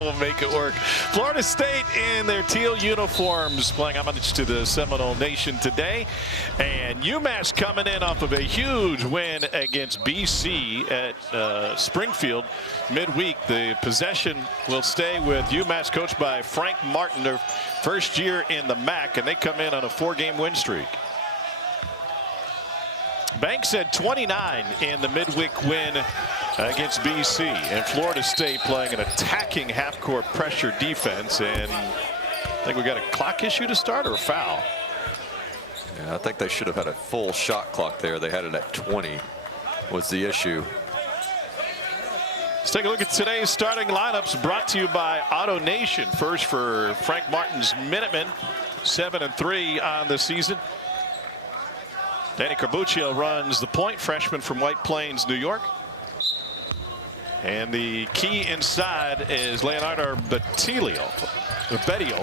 We'll make it work. Florida State in their teal uniforms playing homage to the Seminole Nation today. And UMass coming in off of a huge win against BC at Springfield midweek. The possession will stay with UMass, coached by Frank Martin, their first year in the MAC, and they come in on a 4-game win streak. Banks had 29 in the midweek win against BC, and Florida State playing an attacking half-court pressure defense. And I think we got a clock issue to start, or a foul. Yeah, I think they should have had a full shot clock there. They had it at 20 was the issue. Let's take a look at today's starting lineups, brought to you by Auto Nation. First for Frank Martin's Minutemen, 7-3 on the season. Danny Carbuccio runs the point, freshman from White Plains, New York. And the key inside is Leonardo Bettilio,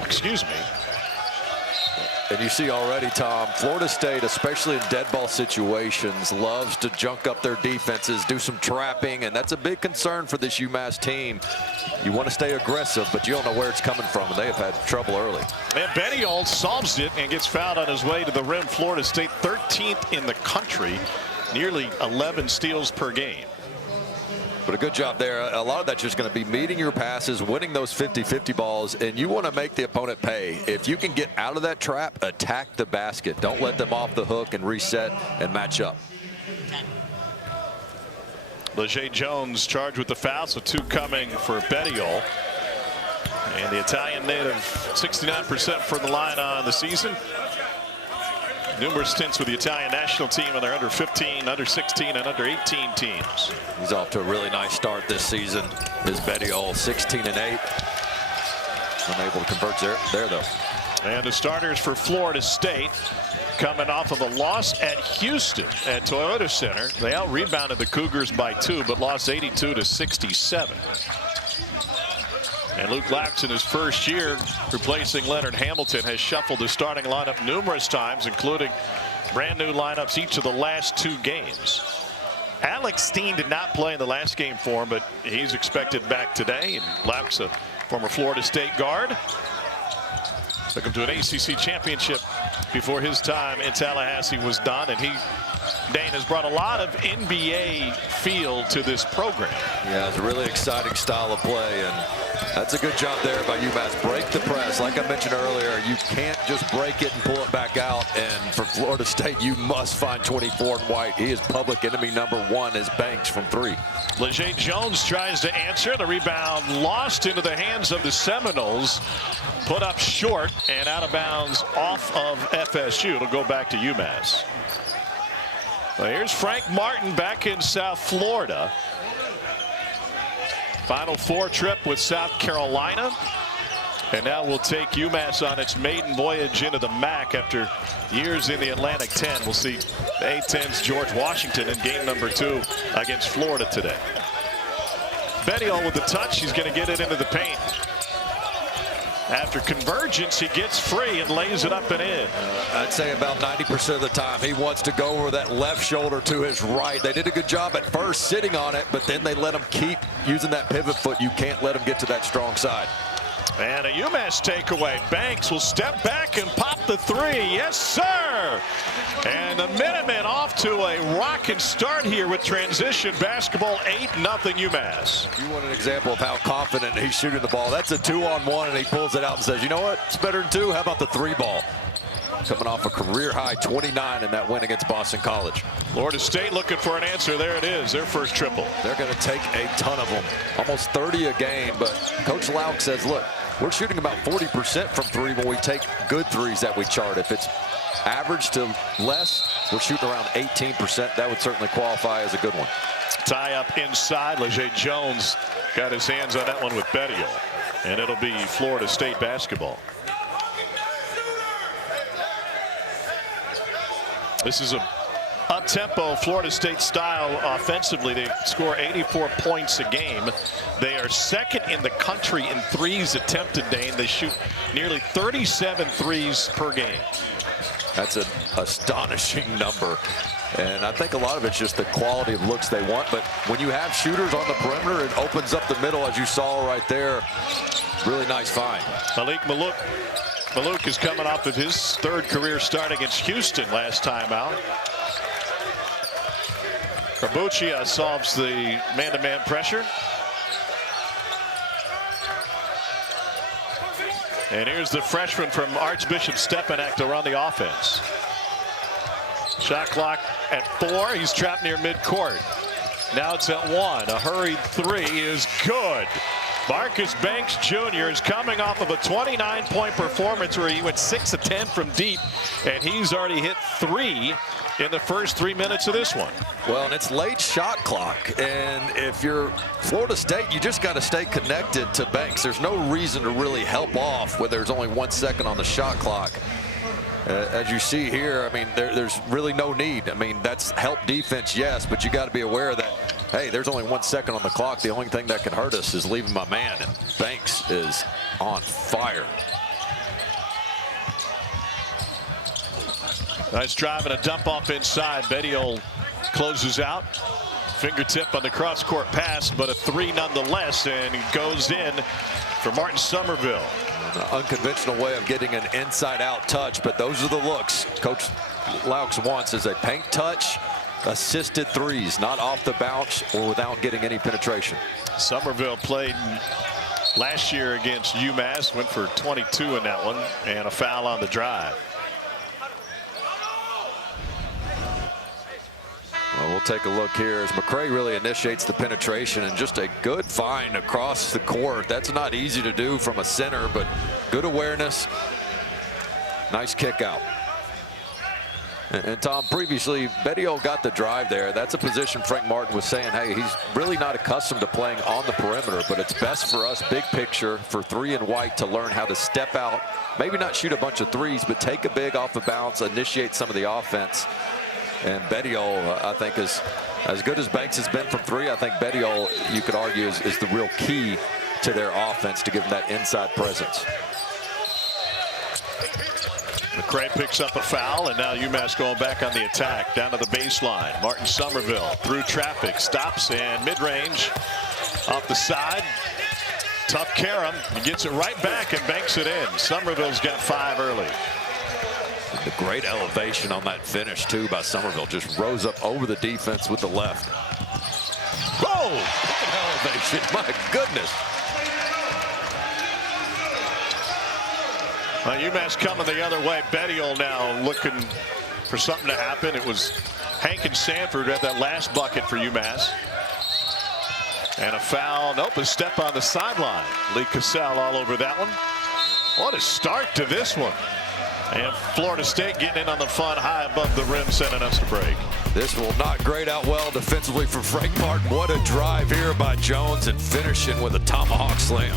excuse me. And you see already, Tom, Florida State, especially in dead ball situations, loves to junk up their defenses, do some trapping, and that's a big concern for this UMass team. You want to stay aggressive, but you don't know where it's coming from, and they have had trouble early. And Bettilio solves it and gets fouled on his way to the rim. Florida State 13th in the country, nearly 11 steals per game. But a good job there. A lot of that's just going to be meeting your passes, winning those 50-50 balls, and you want to make the opponent pay. If you can get out of that trap, attack the basket. Don't let them off the hook and reset and match up. MaGee Jones charged with the foul, so 2 coming for Bettilio. And the Italian native, 69% from the line on the season. Numerous stints with the Italian national team on their under 15, under 16, and under 18 teams. He's off to a really nice start this season. His Bettilio 16-8. Unable to convert there though. And the starters for Florida State, coming off of a loss at Houston at Toyota Center. They out-rebounded the Cougars by 2, but lost 82-67. And Luke Lax, in his first year replacing Leonard Hamilton, has shuffled the starting lineup numerous times, including brand new lineups each of the last 2 games. Alex Steen did not play in the last game for him, but he's expected back today. And Lax, a former Florida State guard, took him to an ACC championship before his time in Tallahassee was done. And Dane has brought a lot of NBA feel to this program. Yeah, it's a really exciting style of play, and that's a good job there by UMass. Break the press. Like I mentioned earlier, you can't just break it and pull it back out. And for Florida State, you must find 24 and White. He is public enemy #1 as Banks from 3. MaGee Jones tries to answer. The rebound lost into the hands of the Seminoles. Put up short and out of bounds off of FSU. It'll go back to UMass. Well, here's Frank Martin back in South Florida. Final 4 trip with South Carolina. And now we'll take UMass on its maiden voyage into the MAC after years in the Atlantic 10. We'll see the A-10's George Washington in game #2 against Florida today. Bettilio with the touch. He's going to get it into the paint. After convergence, he gets free and lays it up and in. I'd say about 90% of the time he wants to go over that left shoulder to his right. They did a good job at first sitting on it, but then they let him keep using that pivot foot. You can't let him get to that strong side. And a UMass takeaway. Banks will step back and pop the 3. Yes, sir. And the Minutemen off to a rocking start here with transition basketball. 8-0 UMass. You want an example of how confident he's shooting the ball. That's a 2-on-1, and he pulls it out and says, you know what? It's better than 2. How about the 3 ball? Coming off a career-high 29 in that win against Boston College. Florida State looking for an answer. There it is, their first triple. They're going to take a ton of them. Almost 30 a game, but Coach Lauk says, look, we're shooting about 40% from 3 when we take good 3s that we chart. If it's average to less, we're shooting around 18%. That would certainly qualify as a good one. Tie up inside. MaGee Jones got his hands on that one with Bettilio. And it'll be Florida State basketball. This is a up-tempo Florida State style offensively. They score 84 points a game. They are second in the country in 3s attempted, Dane. They shoot nearly 37 3s per game. That's an astonishing number. And I think a lot of it's just the quality of looks they want. But when you have shooters on the perimeter, it opens up the middle, as you saw right there. Really nice find. Malik Maluk is coming off of his third career start against Houston last time out. Karbuchia solves the man-to-man pressure. And here's the freshman from Archbishop Stepanek to run the offense. Shot clock at 4. He's trapped near midcourt. Now it's at 1. A hurried 3 is good. Marcus Banks Jr. is coming off of a 29-point performance where he went 6 of 10 from deep, and he's already hit 3 in the first 3 minutes of this one. Well, and it's late shot clock, and if you're Florida State, you just got to stay connected to Banks. There's no reason to really help off when there's only 1 second on the shot clock. As you see here, I mean, there's really no need. I mean, that's help defense, yes, but you got to be aware that, hey, there's only 1 second on the clock. The only thing that can hurt us is leaving my man, and Banks is on fire. Nice drive and a dump off inside. Bettiol closes out. Fingertip on the cross-court pass, but a 3 nonetheless, and it goes in for Martin Somerville. An unconventional way of getting an inside-out touch, but those are the looks Coach Laux wants, is a paint touch, assisted threes, not off the bounce or without getting any penetration. Somerville played last year against UMass, went for 22 in that one, and a foul on the drive. Well, we'll take a look here as McCray really initiates the penetration, and just a good find across the court. That's not easy to do from a center, but good awareness. Nice kick out. And Tom, previously, Bettiol got the drive there. That's a position Frank Martin was saying, hey, he's really not accustomed to playing on the perimeter, but it's best for us, big picture, for 3 and white to learn how to step out, maybe not shoot a bunch of threes, but take a big off the bounce, initiate some of the offense. And Bettiol, I think, is as good as Banks has been from 3. I think Bettiol, you could argue, is the real key to their offense to give them that inside presence. McCray picks up a foul, and now UMass going back on the attack down to the baseline. Martin Somerville through traffic, stops, and mid-range off the side. Tough carom. He gets it right back and banks it in. Somerville's got 5 early. The great elevation on that finish, too, by Somerville. Just rose up over the defense with the left. Whoa! Elevation, my goodness. UMass coming the other way. Bettiol now looking for something to happen. It was Hankins-Sanford at that last bucket for UMass. And a foul. Nope, a step on the sideline. Lee Cassell all over that one. What a start to this one. And Florida State getting in on the fun high above the rim, sending us to break. This will not grade out well defensively for Frank Martin. What a drive here by Jones, and finishing with a tomahawk slam.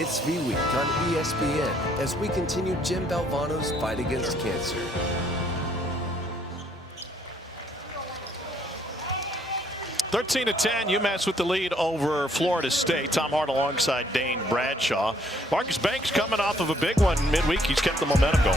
It's V-Week on ESPN as we continue Jim Valvano's fight against cancer. (13 to 10), UMass with the lead over Florida State. Tom Hart alongside Dane Bradshaw. Marcus Banks coming off of a big one midweek. He's kept the momentum going.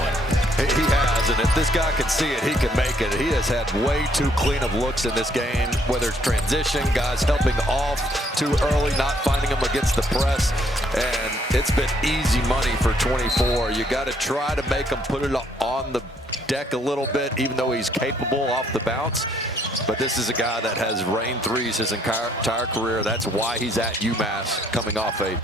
He has, and if this guy can see it, he can make it. He has had way too clean of looks in this game, whether it's transition, guys helping off too early, not finding him against the press, and it's been easy money for 24. You got to try to make him put it on the deck a little bit, even though he's capable off the bounce. But this is a guy that has rained threes his entire career. That's why he's at UMass, coming off a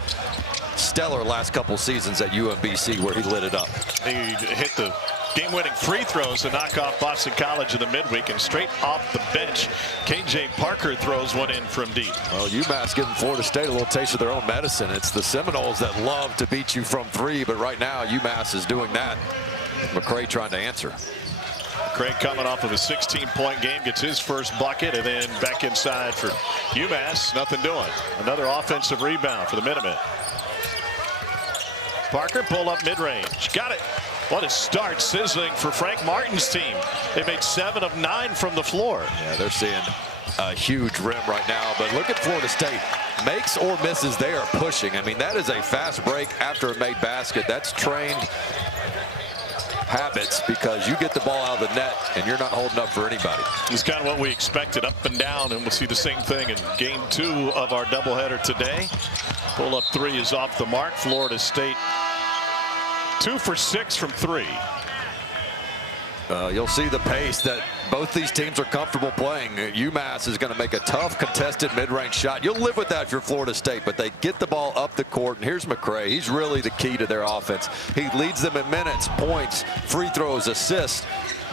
stellar last couple seasons at UMBC where he lit it up. He hit the game-winning free throws to knock off Boston College in the midweek, and straight off the bench, K'Jei Parker throws one in from deep. Well, UMass giving Florida State a little taste of their own medicine. It's the Seminoles that love to beat you from three, but right now UMass is doing that. McCray trying to answer. Craig coming off of a 16-point game, gets his first bucket, and then back inside for UMass. Nothing doing. Another offensive rebound for the Minutemen. Parker pull up mid-range. Got it. What a start, sizzling for Frank Martin's team. They made 7 of 9 from the floor. Yeah, they're seeing a huge rim right now, but look at Florida State. Makes or misses, they are pushing. I mean, that is a fast break after a made basket. That's trained habits, because you get the ball out of the net and you're not holding up for anybody. It's kind of what we expected, up and down, and we'll see the same thing in game 2 of our doubleheader today. Pull-up 3 is off the mark. Florida State 2 for 6 from 3. You'll see the pace that both these teams are comfortable playing. UMass is going to make a tough contested mid-range shot. You'll live with that if you're Florida State, but they get the ball up the court, and here's McCray. He's really the key to their offense. He leads them in minutes, points, free throws, assists,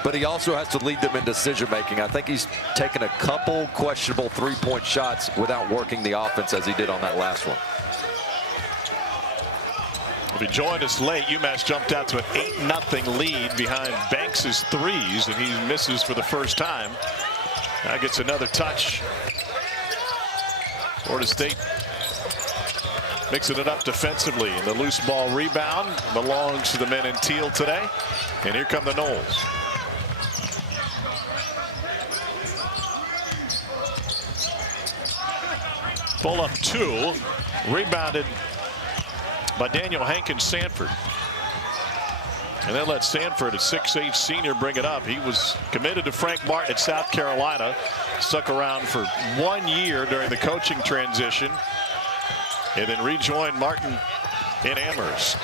but he also has to lead them in decision-making. I think he's taken a couple questionable three-point shots without working the offense as he did on that last one. If you joined us late, UMass jumped out to an 8-0 lead behind Banks's threes, and he misses for the first time. Now gets another touch. Florida State mixing it up defensively, and the loose ball rebound belongs to the men in teal today. And here come the Noles. Pull up 2, rebounded by Daniel Hankins-Sanford. And then let Sanford, a 6'8" senior, bring it up. He was committed to Frank Martin at South Carolina. Stuck around for 1 year during the coaching transition. And then rejoined Martin in Amherst.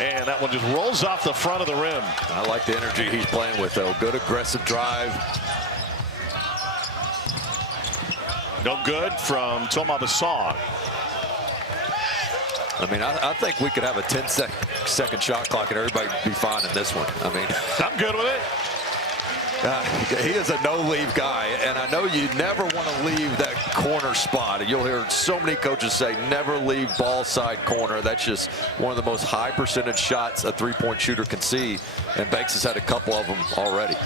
And that one just rolls off the front of the rim. I like the energy he's playing with, though. Good aggressive drive. No good from Thomas Bassong. I mean, I think we could have a 10-second shot clock and everybody be fine in this one. I mean, I'm good with it. He is a no-leave guy, and I know you never want to leave that corner spot. You'll hear so many coaches say, never leave ball side corner. That's just one of the most high percentage shots a three-point shooter can see, and Banks has had a couple of them already.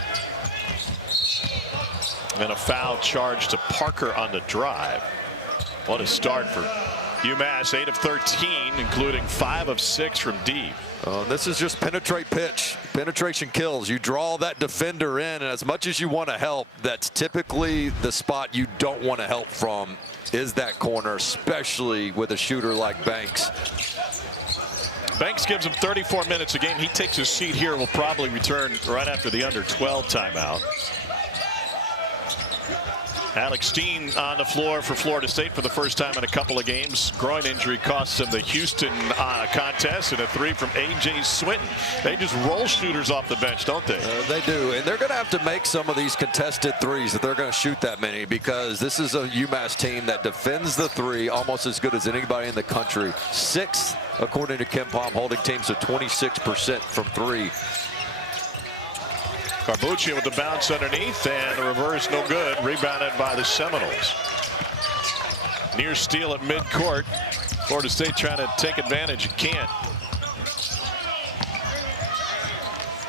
And a foul charge to Parker on the drive. What a start for UMass. 8 of 13, including 5 of 6 from deep. This is just penetrate pitch. Penetration kills. You draw that defender in, and as much as you want to help, that's typically the spot you don't want to help from, is that corner, especially with a shooter like Banks. Banks gives him 34 minutes a game. He takes his seat here, will probably return right after the under 12 timeout. Alex Steen on the floor for Florida State for the first time in a couple of games. Groin injury costs him the Houston contest, and a 3 from A.J. Swinton. They just roll shooters off the bench, don't they? They do, and they're going to have to make some of these contested threes if they're going to shoot that many, because this is a UMass team that defends the three almost as good as anybody in the country. 6th, according to Ken Palm, holding teams to 26% from 3. Carbucci with the bounce underneath, and the reverse no good. Rebounded by the Seminoles. Near steal at midcourt. Florida State trying to take advantage. Can't.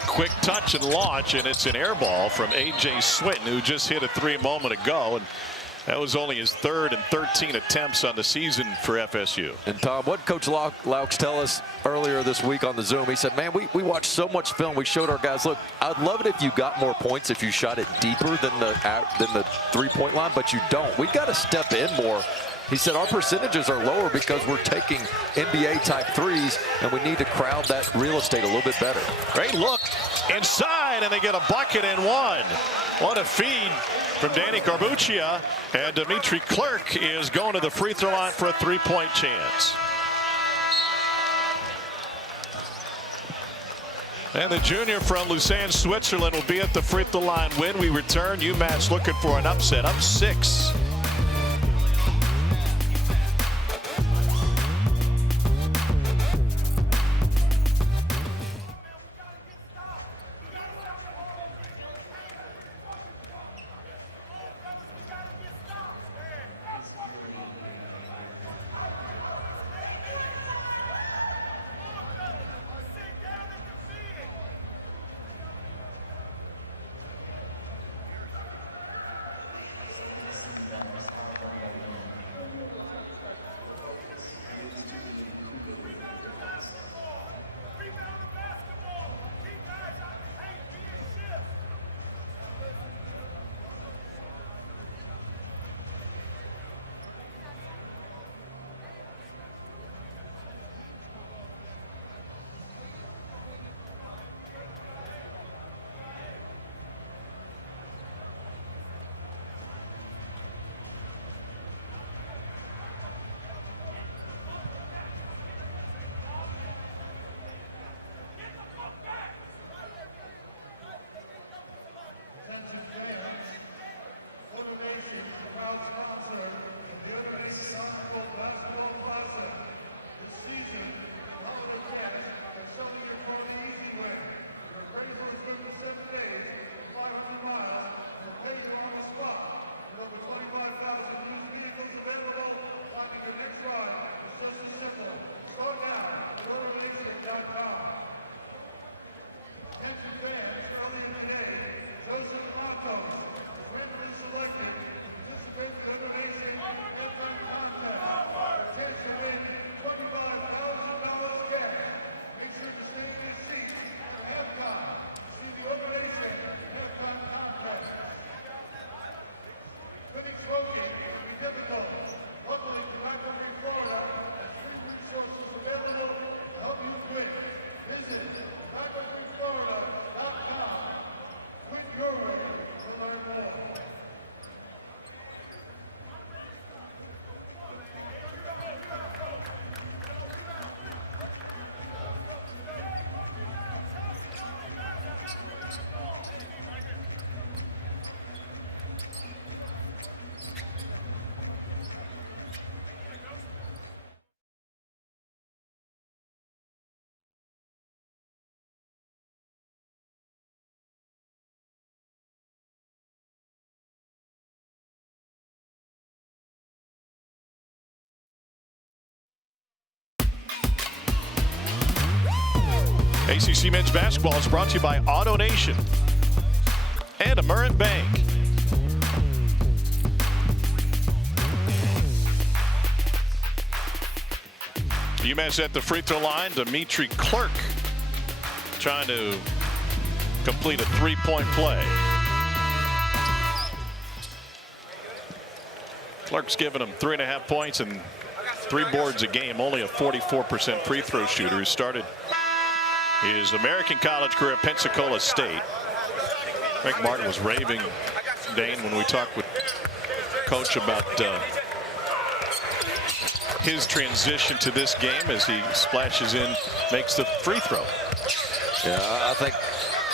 Quick touch and launch, and it's an air ball from A.J. Swinton, who just hit a 3 a moment ago. And That was only his 3rd and 13 attempts on the season for FSU. And Tom, what Coach Laux tell us earlier this week on the Zoom? He said, man, we watched so much film. We showed our guys, look, I'd love it if you got more points if you shot it deeper than the three-point line, but you don't. We got to step in more. He said our percentages are lower because we're taking NBA-type threes, and we need to crowd that real estate a little bit better. Great look inside, and they get a bucket and one. What a feed from Danny Carbuccia, and Dimitri Clerk is going to the free throw line for a three-point chance. And the junior from Lausanne, Switzerland will be at the free throw line when we return. UMass looking for an upset, up 6. ACC men's basketball is brought to you by AutoNation and Amerant Bank. UMass at the free throw line. Dimitri Clerk trying to complete a three-point play. Clerk's given him 3.5 points and 3 boards a game. Only a 44% free throw shooter. Who started his American college career at Pensacola State. Frank Martin was raving, Dane, when we talked with Coach about his transition to this game as he splashes in, makes the free throw. Yeah, I think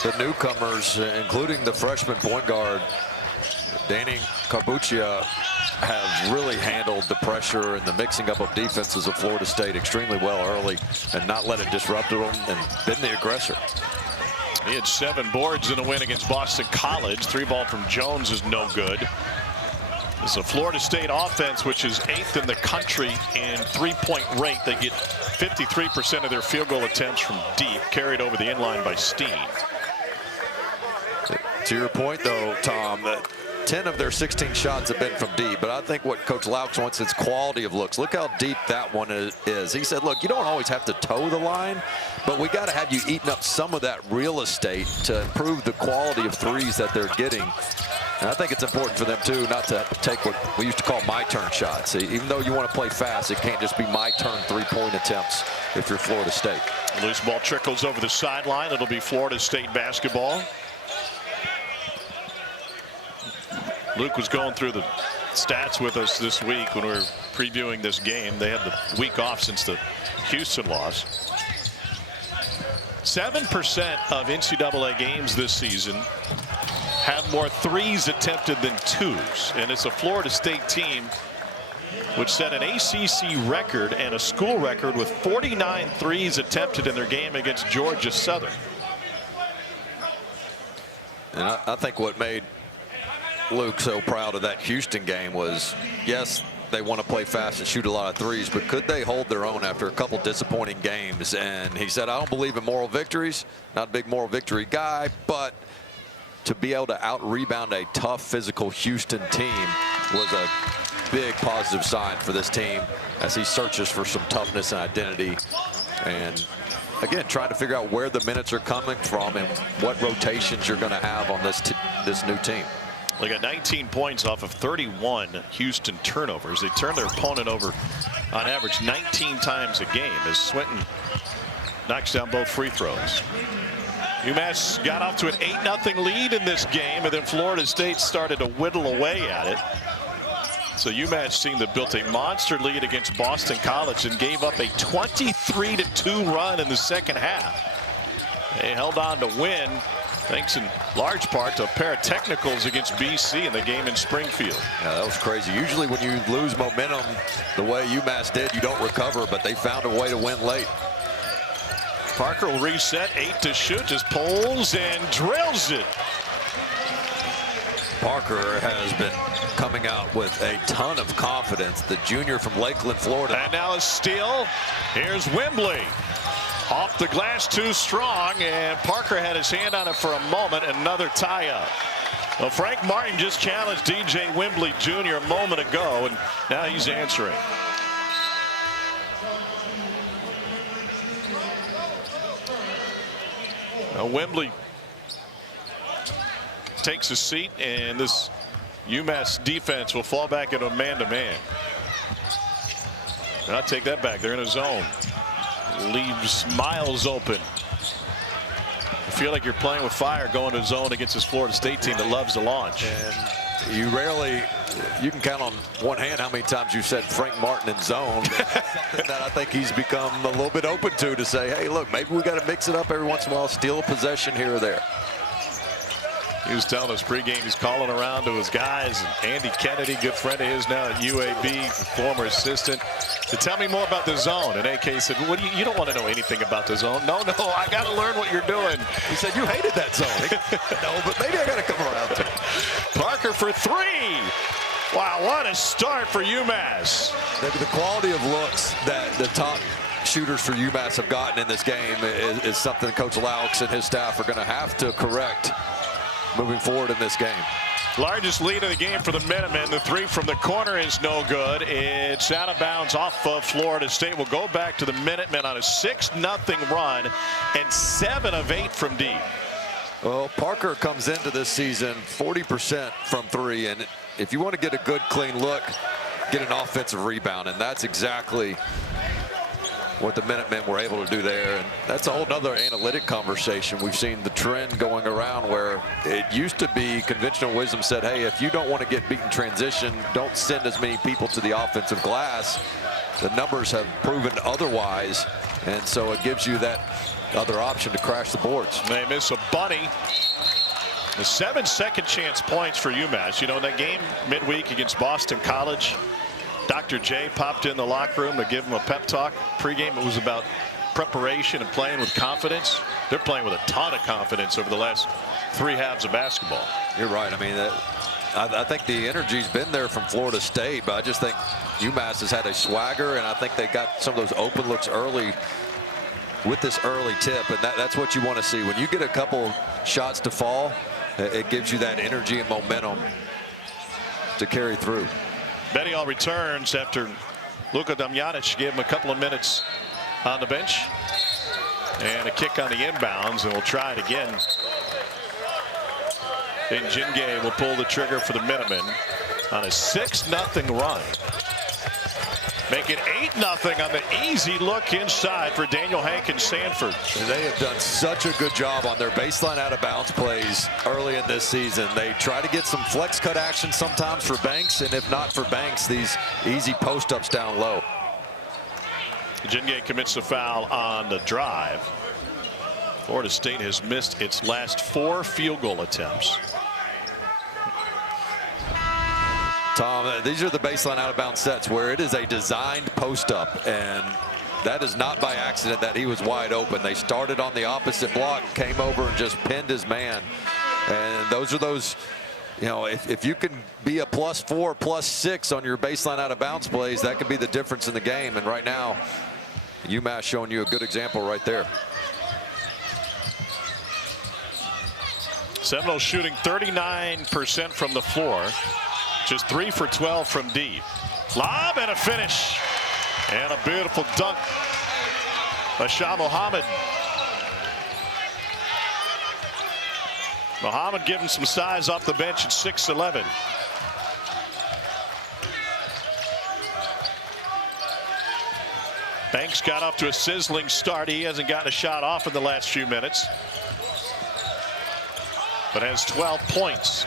the newcomers, including the freshman point guard, Danny Carbuccia, have really handled the pressure and the mixing up of defenses of Florida State extremely well early and not let it disrupt them and been the aggressor. He had 7 boards in a win against Boston College. 3-ball from Jones is no good. It's a Florida State offense, which is 8th in the country in three-point rate. They get 53% of their field goal attempts from deep, carried over the inline by Steen. To your point, though, Tom, that 10 of their 16 shots have been from deep, but I think what Coach Laux wants is quality of looks. Look how deep that one is. He said, look, you don't always have to toe the line, but we got to have you eating up some of that real estate to improve the quality of threes that they're getting. And I think it's important for them, too, not to take what we used to call my turn shots. Even though you want to play fast, it can't just be my turn three-point attempts if you're Florida State. Loose ball trickles over the sideline. It'll be Florida State basketball. Luke was going through the stats with us this week when we were previewing this game. They had the week off since the Houston loss. 7% of NCAA games this season have more threes attempted than twos, and it's a Florida State team which set an ACC record and a school record with 49 threes attempted in their game against Georgia Southern. And I think what made Luke so proud of that Houston game was, yes, they want to play fast and shoot a lot of threes, but could they hold their own after a couple disappointing games? And he said, I don't believe in moral victories, not a big moral victory guy, but to be able to out-rebound a tough physical Houston team was a big positive sign for this team as he searches for some toughness and identity. And again, trying to figure out where the minutes are coming from and what rotations you're going to have on this new team. They got 19 points off of 31 Houston turnovers. They turned their opponent over on average 19 times a game as Swinton knocks down both free throws. UMass got off to an 8-0 lead in this game, and then Florida State started to whittle away at it. So UMass team that built a monster lead against Boston College and gave up a 23-2 run in the second half. They held on to win, thanks in large part to a pair of technicals against BC in the game in Springfield. Yeah, that was crazy. Usually when you lose momentum the way UMass did, you don't recover, but they found a way to win late. Parker will reset, 8 to shoot, just pulls and drills it. Parker has been coming out with a ton of confidence, the junior from Lakeland, Florida. And now a steal. Here's Wembley. Off the glass too strong, and Parker had his hand on it for a moment. Another tie-up. Well, Frank Martin just challenged DJ Wembley Jr. a moment ago, and now he's answering. Now Wembley takes a seat, and this UMass defense will fall back into a man-to-man. And I'll take that back. They're in a zone. Leaves Miles open. I feel like you're playing with fire going to zone against this Florida State team that loves to launch. And you can count on one hand how many times you've said Frank Martin in zone. That I think he's become a little bit open to say, hey, look, maybe we got to mix it up every once in a while, steal a possession here or there. He was telling us pregame he's calling around to his guys. And Andy Kennedy, good friend of his now at UAB, former assistant, to tell me more about the zone. And AK said, "What do you don't want to know anything about the zone." No, I got to learn what you're doing. He said, you hated that zone. No, but maybe I got to come around to it. Parker for three. Wow, what a start for UMass. The quality of looks that the top shooters for UMass have gotten in this game is something Coach Laux and his staff are going to have to correct moving forward in this game. Largest lead of the game for the Minutemen. The three from the corner is no good. It's out of bounds off of Florida State. We'll go back to the Minutemen on a 6-0 run and 7 of 8 from deep. Well, Parker comes into this season 40% from three, and if you want to get a good clean look, get an offensive rebound, and that's exactly what the Minutemen were able to do there. And that's a whole nother analytic conversation. We've seen the trend going around where it used to be conventional wisdom said, hey, if you don't want to get beaten transition, don't send as many people to the offensive glass. The numbers have proven otherwise, and so it gives you that other option to crash the boards. They miss a bunny. The 7 second chance points for UMass. You know, in that game midweek against Boston College, Dr. J popped in the locker room to give him a pep talk. Pre-game, it was about preparation and playing with confidence. They're playing with a ton of confidence over the last 3 halves of basketball. You're right. I mean, I think the energy's been there from Florida State, but I just think UMass has had a swagger, and I think they got some of those open looks early with this early tip, and that's what you want to see. When you get a couple shots to fall, it gives you that energy and momentum to carry through. Bettiol returns after Luka Damjanic gave him a couple of minutes on the bench. And a kick on the inbounds, and we'll try it again. And K'Jei will pull the trigger for the Minutemen on a 6-0 run. Make it 8-0 on the easy look inside for Daniel Hankins-Sanford. They have done such a good job on their baseline out of bounds plays early in this season. They try to get some flex cut action sometimes for Banks, and if not for Banks, these easy post ups down low. K'Jei commits the foul on the drive. Florida State has missed its last 4 field goal attempts. Tom, these are the baseline out of bounds sets where it is a designed post up, and that is not by accident that he was wide open. They started on the opposite block, came over and just pinned his man. And those are those, you know, if you can be a +4, +6 on your baseline out of bounds plays, that could be the difference in the game. And right now, UMass showing you a good example right there. Seminoles shooting 39% from the floor. Just 3 for 12 from deep. Lob and a finish. And a beautiful dunk by Shah Muhammad. Muhammad giving some size off the bench at 6'11". Banks got off to a sizzling start. He hasn't gotten a shot off in the last few minutes, but has 12 points.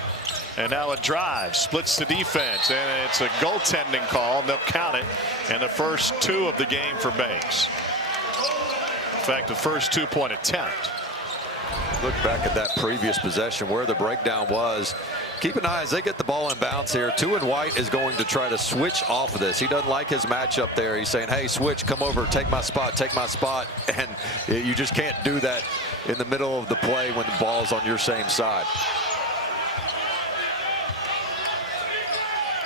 And now a drive, splits the defense, and it's a goaltending call. They'll count it, and the first 2 of the game for Banks. In fact, the first 2-point attempt. Look back at that previous possession where the breakdown was. Keep an eye as they get the ball in bounds here. 2 and White is going to try to switch off of this. He doesn't like his matchup there. He's saying, hey, switch, come over, take my spot, take my spot. And you just can't do that in the middle of the play when the ball's on your same side.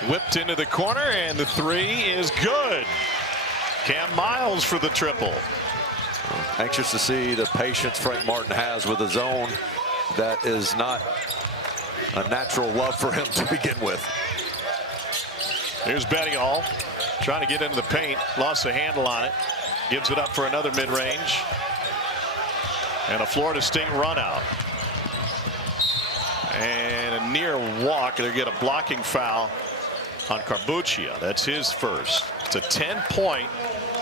Whipped into the corner, and the 3 is good. Cam Miles for the triple. Anxious to see the patience Frank Martin has with a zone that is not a natural love for him to begin with. Here's Bettiol trying to get into the paint. Lost the handle on it. Gives it up for another mid-range. And a Florida State run out. And a near walk. They'll get a blocking foul on Carbuccia. That's his first. It's a 10-point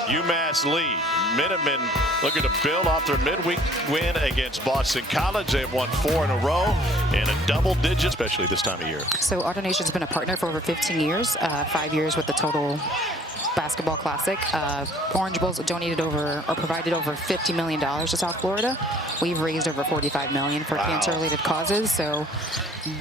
UMass lead. Minutemen looking to build off their midweek win against Boston College. They've won 4 in a row in a double digit, especially this time of year. So Auto Nation's been a partner for over 15 years, 5 years with the Total Basketball Classic. Orange Bowl's donated over or provided over $50 million to South Florida. We've raised over $45 million for cancer-related causes. So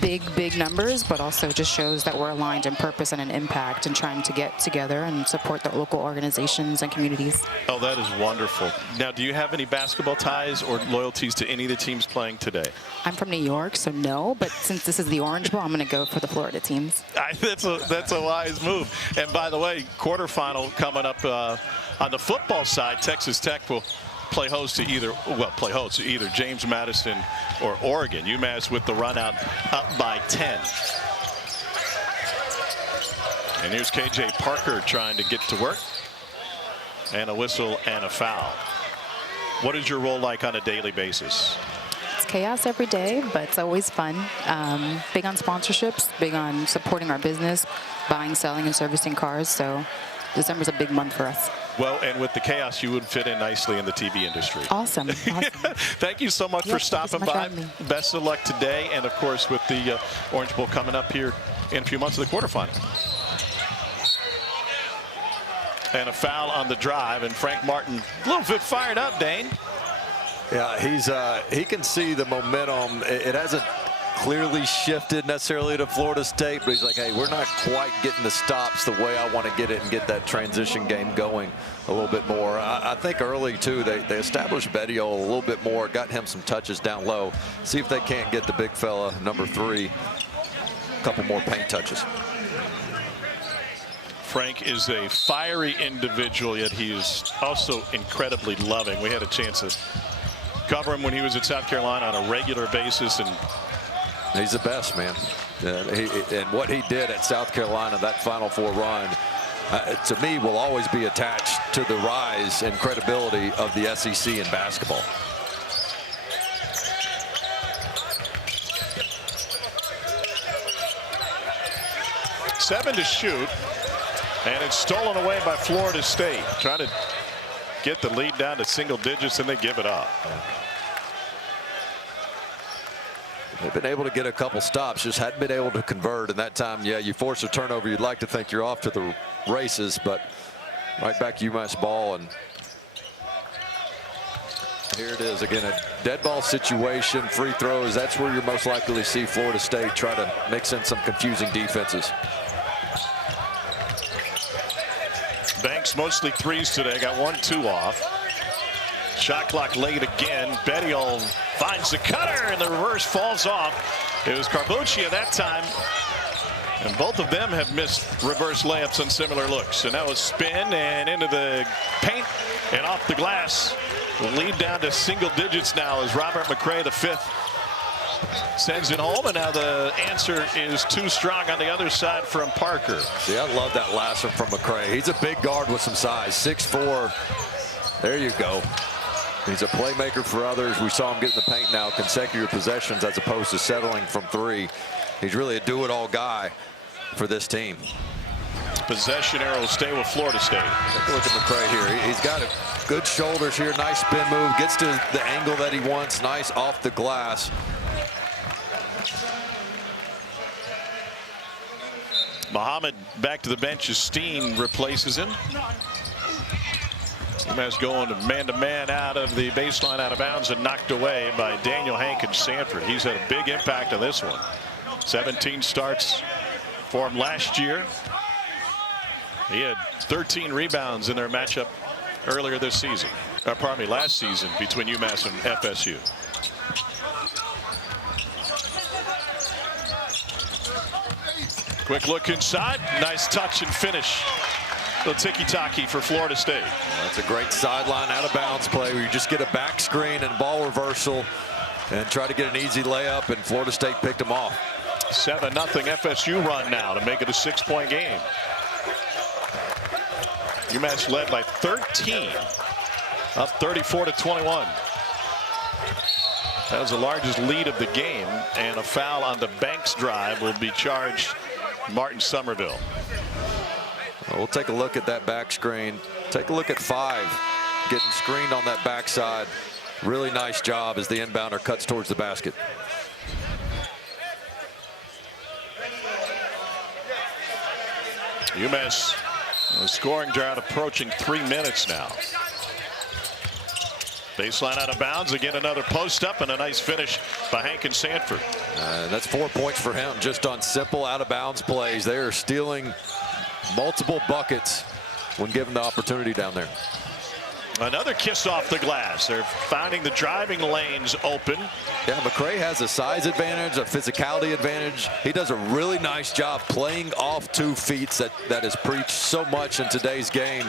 big numbers, but also just shows that we're aligned in purpose and in impact and trying to get together and support the local organizations and communities. Oh, that is wonderful. Now, do you have any basketball ties or loyalties to any of the teams playing today? I'm from New York, so no, but since this is the Orange Bowl, I'm going to go for the Florida teams. That's a wise move. And by the way, quarterfinal coming up on the football side. Texas Tech will play host to either James Madison or Oregon. UMass with the run out up by 10. And here's K'Jei Parker trying to get to work. And a whistle and a foul. What is your role like on a daily basis? It's chaos every day, but it's always fun. Big on sponsorships, big on supporting our business, buying, selling, and servicing cars. So December's a big month for us. Well, and with the chaos, you would fit in nicely in the TV industry. Awesome. Thank you so much for stopping by. Best of luck today, and of course with the Orange Bowl coming up here in a few months of the quarterfinal. And a foul on the drive, and Frank Martin a little bit fired up, Dane. Yeah, he can see the momentum. It hasn't clearly shifted necessarily to Florida State, but he's like, hey, we're not quite getting the stops the way I want to get it and get that transition game going a little bit more. I think early, too, they established Bettiol a little bit more, got him some touches down low. See if they can't get the big fella, number 3, a couple more paint touches. Frank is a fiery individual, yet he is also incredibly loving. We had a chance to cover him when he was at South Carolina on a regular basis, and he's the best, man. And what he did at South Carolina, that Final Four run, to me, will always be attached to the rise and credibility of the SEC in basketball. Seven to shoot, and it's stolen away by Florida State. Trying to get the lead down to single digits, and they give it up. They've been able to get a couple stops, just hadn't been able to convert. And that time, yeah, you force a turnover, you'd like to think you're off to the races, but right back UMass ball. And here it is again, a dead ball situation, free throws. That's where you're most likely to see Florida State try to mix in some confusing defenses. Banks mostly threes today, got 1-2 off. Shot clock late again. Bettiol finds the cutter, and the reverse falls off. It was Carbuccia that time, and both of them have missed reverse layups on similar looks. And that was spin and into the paint and off the glass. The lead down to single digits now as Robert McCray, the fifth, sends it home, and now the answer is too strong on the other side from Parker. See, I love that last one from McCray. He's a big guard with some size, 6'4". There you go. He's a playmaker for others. We saw him get in the paint now, consecutive possessions as opposed to settling from three. He's really a do-it-all guy for this team. Possession arrow stay with Florida State. Take a look at McCray here. He's got good shoulders here. Nice spin move. Gets to the angle that he wants. Nice off the glass. Muhammad back to the bench as Steen replaces him. UMass going man-to-man out of the baseline, out of bounds, and knocked away by Daniel Hankins-Sanford. He's had a big impact on this one. 17 starts for him last year. He had 13 rebounds in their matchup earlier this season. Pardon me, last season between UMass and FSU. Quick look inside. Nice touch and finish. The ticky-tacky for Florida State. That's a great sideline out of bounds play where you just get a back screen and ball reversal and try to get an easy layup, and Florida State picked them off. 7-0 FSU run now to make it a 6-point game. UMass led by 13, up 34-21. That was the largest lead of the game, and a foul on the Banks drive will be charged Martin Somerville. We'll take a look at that back screen. Take a look at 5 getting screened on that backside. Really nice job as the inbounder cuts towards the basket. UMass scoring drought approaching 3 minutes now. Baseline out of bounds. Again, another post up and a nice finish by Hankins-Sanford. That's 4 points for him just on simple out of bounds plays. They are stealing multiple buckets when given the opportunity down there. Another kiss off the glass. They're finding the driving lanes open. Yeah, McCray has a size advantage, a physicality advantage. He does a really nice job playing off 2 feet that is preached so much in today's game.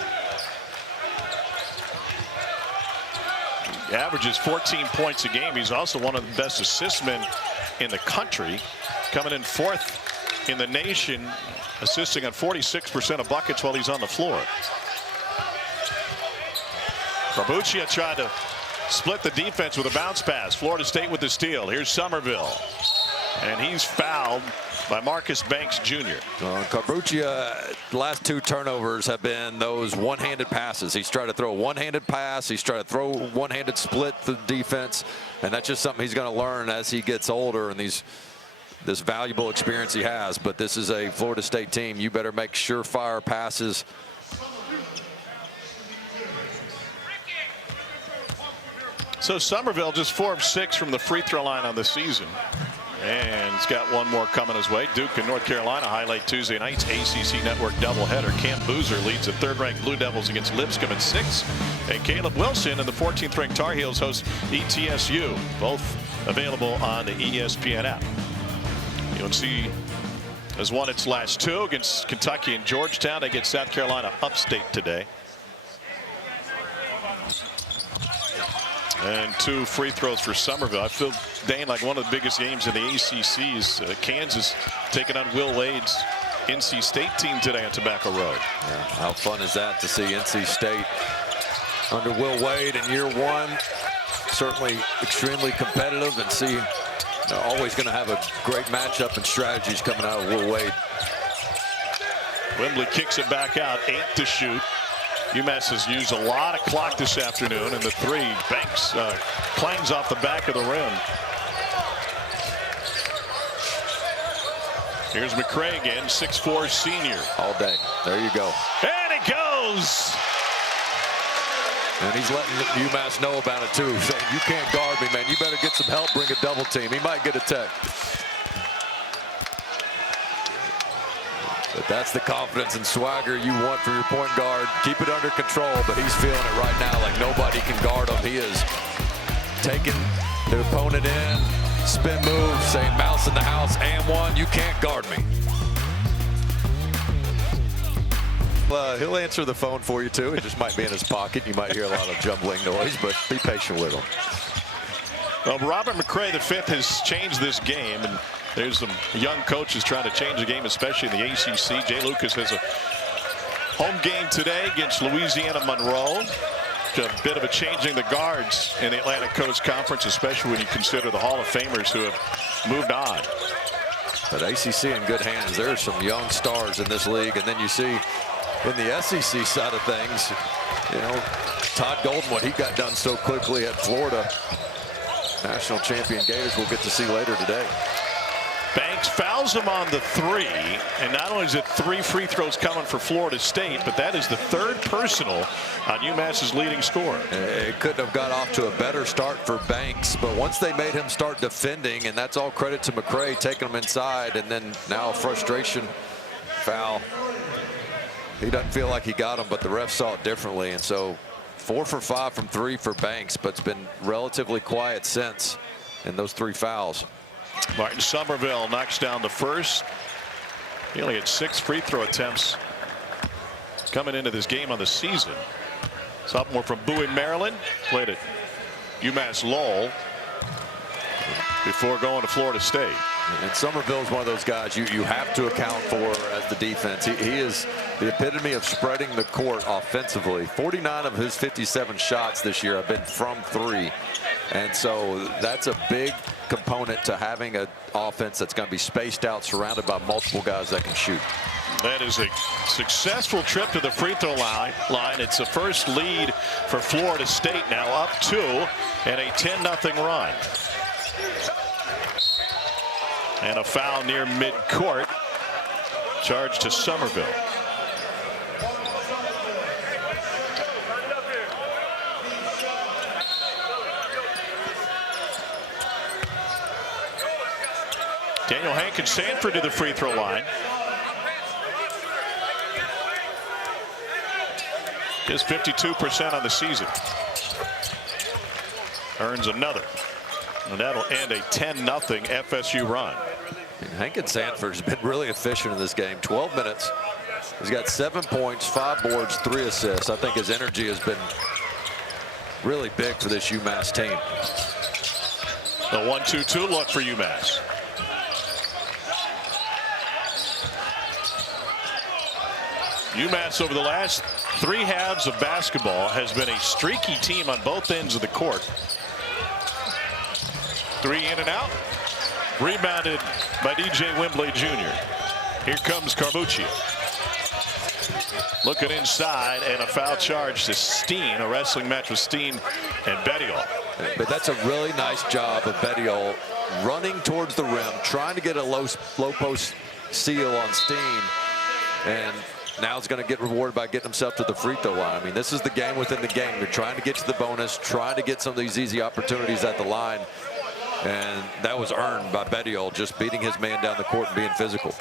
He averages 14 points a game. He's also one of the best assist men in the country, coming in 4th in the nation, assisting on 46% of buckets while he's on the floor. Carbuccia tried to split the defense with a bounce pass. Florida State with the steal. Here's Somerville, and he's fouled by Marcus Banks Jr. Carbuccia, last 2 turnovers have been those one-handed passes. He's tried to throw a one-handed pass. He's tried to throw one-handed split the defense, and that's just something he's going to learn as he gets older and this valuable experience he has. But this is a Florida State team. You better make surefire passes. So Somerville just 4 of 6 from the free throw line on the season. And he's got one more coming his way. Duke and North Carolina highlight Tuesday night's ACC Network doubleheader. Cam Boozer leads the 3rd-ranked Blue Devils against Lipscomb at 6. And Caleb Wilson and the 14th-ranked Tar Heels host ETSU. Both available on the ESPN app. UNC has won its last 2 against Kentucky and Georgetown. They get South Carolina upstate today. And 2 free throws for Somerville. I feel, Dane, like one of the biggest games in the ACC is Kansas taking on Will Wade's NC State team today on Tobacco Road. Yeah, how fun is that to see NC State under Will Wade in year 1? Certainly extremely competitive, and see they're always going to have a great matchup and strategies coming out of Will Wade. Wembley kicks it back out, 8 to shoot. UMass has used a lot of clock this afternoon, and the 3 banks clangs off the back of the rim. Here's McCray again, 6'4" senior. All day. There you go. And it goes. And he's letting UMass know about it too, saying, you can't guard me, man. You better get some help, bring a double team. He might get a tech. But that's the confidence and swagger you want from your point guard. Keep it under control, but he's feeling it right now like nobody can guard him. He is taking the opponent in, spin move, saying mouse in the house, and 1, you can't guard me. He'll answer the phone for you too. It just might be in his pocket. You might hear a lot of jumbling noise, but be patient with him. Well, Robert McCray V has changed this game, and there's some young coaches trying to change the game, especially in the ACC. Jay Lucas has a home game today against Louisiana Monroe. A bit of a changing the guards in the Atlantic Coast Conference, especially when you consider the Hall of Famers who have moved on. But ACC in good hands. There are some young stars in this league, and then you see in the SEC side of things, you know, Todd Golden, what he got done so quickly at Florida. National champion Gators we'll get to see later today. Banks fouls him on the 3, and not only is it 3 free throws coming for Florida State, but that is the 3rd personal on UMass's leading scorer. It couldn't have got off to a better start for Banks, but once they made him start defending, and that's all credit to McCray taking him inside, and then now a frustration foul. He doesn't feel like he got him, but the ref saw it differently, and so 4 for 5 from 3 for Banks, but it's been relatively quiet since in those 3 fouls. Martin Somerville knocks down the first. He only had 6 free throw attempts coming into this game on the season. Sophomore from Bowie, Maryland, played at UMass Lowell before going to Florida State. And Somerville is one of those guys you have to account for as the defense. He is the epitome of spreading the court offensively. 49 of his 57 shots this year have been from 3. And so that's a big component to having an offense that's going to be spaced out, surrounded by multiple guys that can shoot. That is a successful trip to the free throw line. It's a first lead for Florida State, now up 2 and a 10-0 run. And a foul near midcourt, charged to Somerville. Daniel Hankins-Sanford to the free throw line. Is 52% on the season. Earns another. And that'll end a 10-0 FSU run. Hankins-Sanford has been really efficient in this game. 12 minutes. He's got 7 points, 5 boards, 3 assists. I think his energy has been really big for this UMass team. The 1-2-2 look for UMass. UMass over the last 3 halves of basketball has been a streaky team on both ends of the court. 3 in and out. Rebounded by DJ Wembley Jr. Here comes Carbucci. Looking inside, and a foul charge to Steen. A wrestling match with Steen and Bettiol. But that's a really nice job of Bettiol running towards the rim, trying to get a low post seal on Steen. And now he's going to get rewarded by getting himself to the free throw line. I mean, this is the game within the game. You're trying to get to the bonus, trying to get some of these easy opportunities at the line. And that was earned by Bettiol, just beating his man down the court and being physical.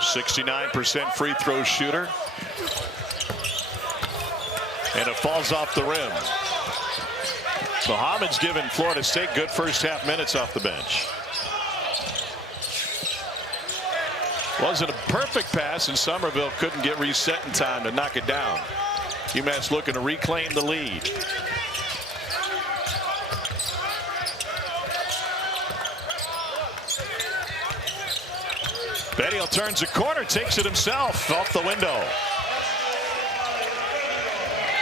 69% free throw shooter. And it falls off the rim. Muhammad's given Florida State good first half minutes off the bench. Wasn't a perfect pass, and Somerville couldn't get reset in time to knock it down. UMass looking to reclaim the lead. Bettiol turns a corner, takes it himself off the window.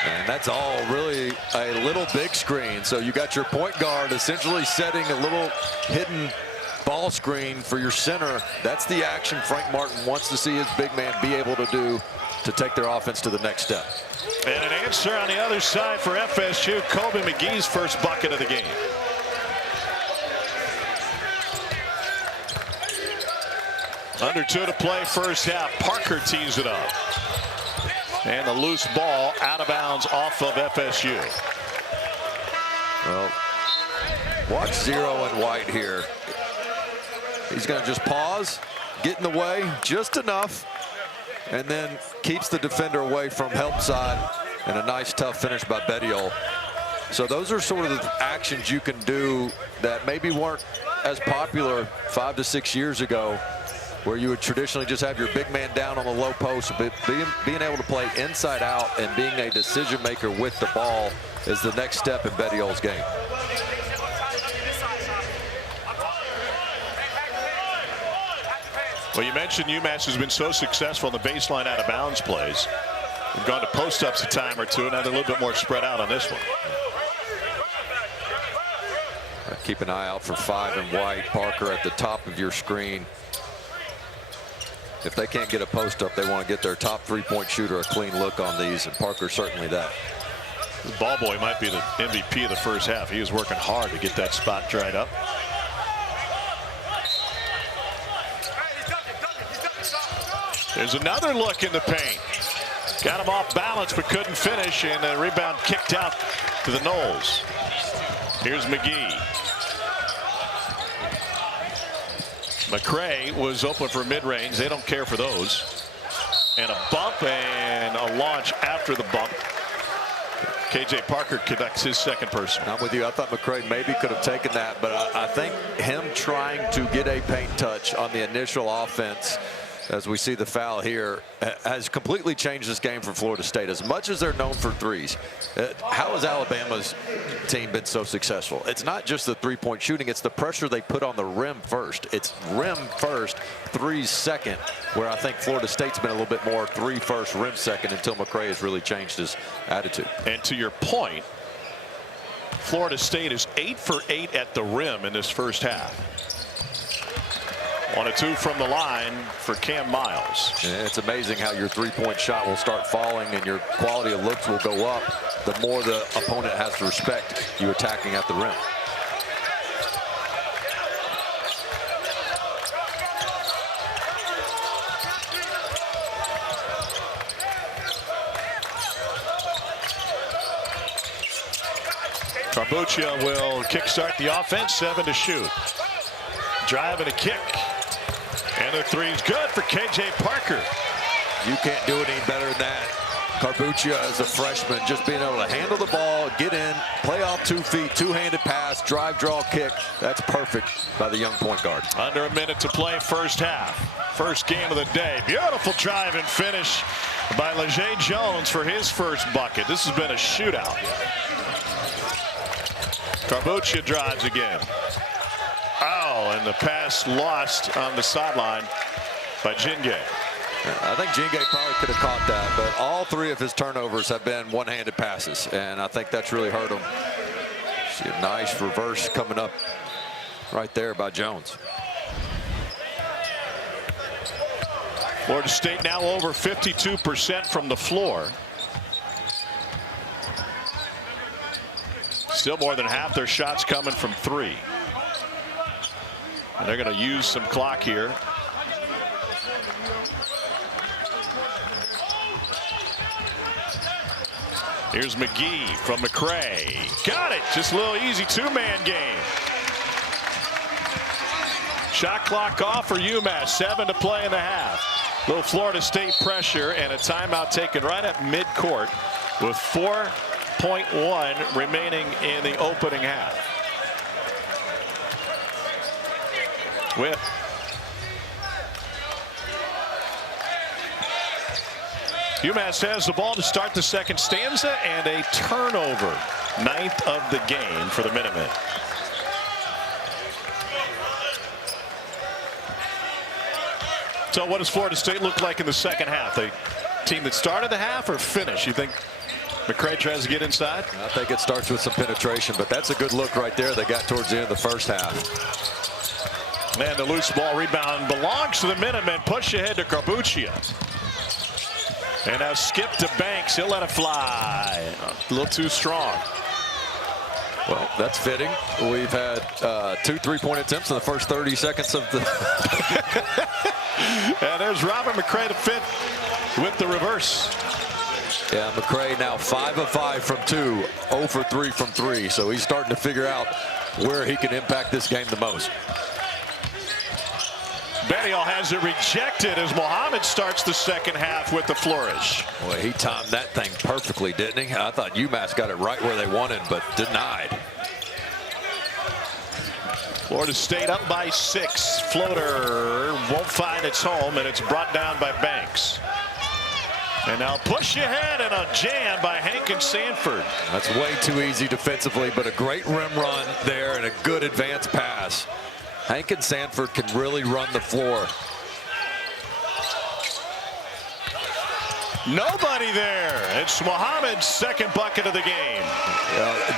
And that's all really a little big screen. So you got your point guard essentially setting a little hidden ball screen for your center. That's the action Frank Martin wants to see his big man be able to do to take their offense to the next step. And an answer on the other side for FSU. Kobe McGee's first bucket of the game. Under 2 to play first half. Parker tees it up. And a loose ball out of bounds off of FSU. Well, watch 0 and White here. He's going to just pause, get in the way just enough, and then keeps the defender away from help side, and a nice tough finish by Bettiol. So those are sort of the actions you can do that maybe weren't as popular 5 to 6 years ago, where you would traditionally just have your big man down on the low post, but being able to play inside out and being a decision maker with the ball is the next step in Bettiol's game. Well, you mentioned UMass has been so successful in the baseline out of bounds plays. We've gone to post ups a time or two, and now they're a little bit more spread out on this one. Keep an eye out for 5 and White. Parker at the top of your screen. If they can't get a post up, they want to get their top 3-point shooter a clean look on these, and Parker's certainly that. The ball boy might be the MVP of the first half. He was working hard to get that spot dried up. There's another look in the paint. Got him off balance but couldn't finish, and a rebound kicked out to the Noles. Here's McGee. McCray was open for mid-range. They don't care for those. And a bump and a launch after the bump. K'Jei Parker connects his second person. I'm with you. I thought McCray maybe could have taken that, but I think him trying to get a paint touch on the initial offense, as we see the foul here, has completely changed this game for Florida State. As much as they're known for threes, how has Alabama's team been so successful? It's not just the 3-point shooting, it's the pressure they put on the rim first. It's rim first, threes second, where I think Florida State's been a little bit more 3 first, rim second, until McCray has really changed his attitude. And to your point, Florida State is 8 for 8 at the rim in this first half. 1 of 2 from the line for Cam Miles. And it's amazing how your 3-point shot will start falling and your quality of looks will go up the more the opponent has to respect you attacking at the rim. Carbuccia will kickstart the offense. 7 to shoot. Drive and a kick. And the three's good for K'Jei Parker. You can't do it any better than that. Carbuccia as a freshman, just being able to handle the ball, get in, play off 2 feet, 2-handed pass, drive, draw, kick. That's perfect by the young point guard. Under a minute to play first half. First game of the day. Beautiful drive and finish by LeJay Jones for his first bucket. This has been a shootout. Carbuccia drives again. Oh, and the pass lost on the sideline by K'Jei. I think K'Jei probably could have caught that, but all 3 of his turnovers have been one-handed passes, and I think that's really hurt him. See a nice reverse coming up right there by Jones. Florida State now over 52% from the floor. Still more than half their shots coming from 3. And they're going to use some clock here. Here's McGee from McCray. Got it. Just a little easy 2-man game. Shot clock off for UMass. 7 to play in the half. Little Florida State pressure and a timeout taken right at midcourt with 4.1 remaining in the opening half. With UMass has the ball to start the second stanza and a turnover. 9th of the game for the Minutemen. So what does Florida State look like in the second half? The team that started the half or finished? You think McCray tries to get inside? I think it starts with some penetration, but that's a good look right there they got towards the end of the first half. And the loose ball rebound belongs to the Minutemen. Push ahead to K'Jei. And now skip to Banks. He'll let it fly. A little too strong. Well, that's fitting. We've had 2 3-point attempts in the first 30 seconds of the. And there's Robert McCray the fifth with the reverse. Yeah, McCray now 5 of 5 from 2, 0 for 3 from 3. So he's starting to figure out where he can impact this game the most. Bettiol has it rejected as Mohammed starts the second half with the flourish. Boy, he timed that thing perfectly, didn't he? I thought UMass got it right where they wanted, but denied. Florida State up by 6. Floater won't find its home, and it's brought down by Banks. And now push ahead and a jam by Hankins-Sanford. That's way too easy defensively, but a great rim run there and a good advanced pass. Hankins-Sanford can really run the floor. Nobody there. It's Mohammed's second bucket of the game.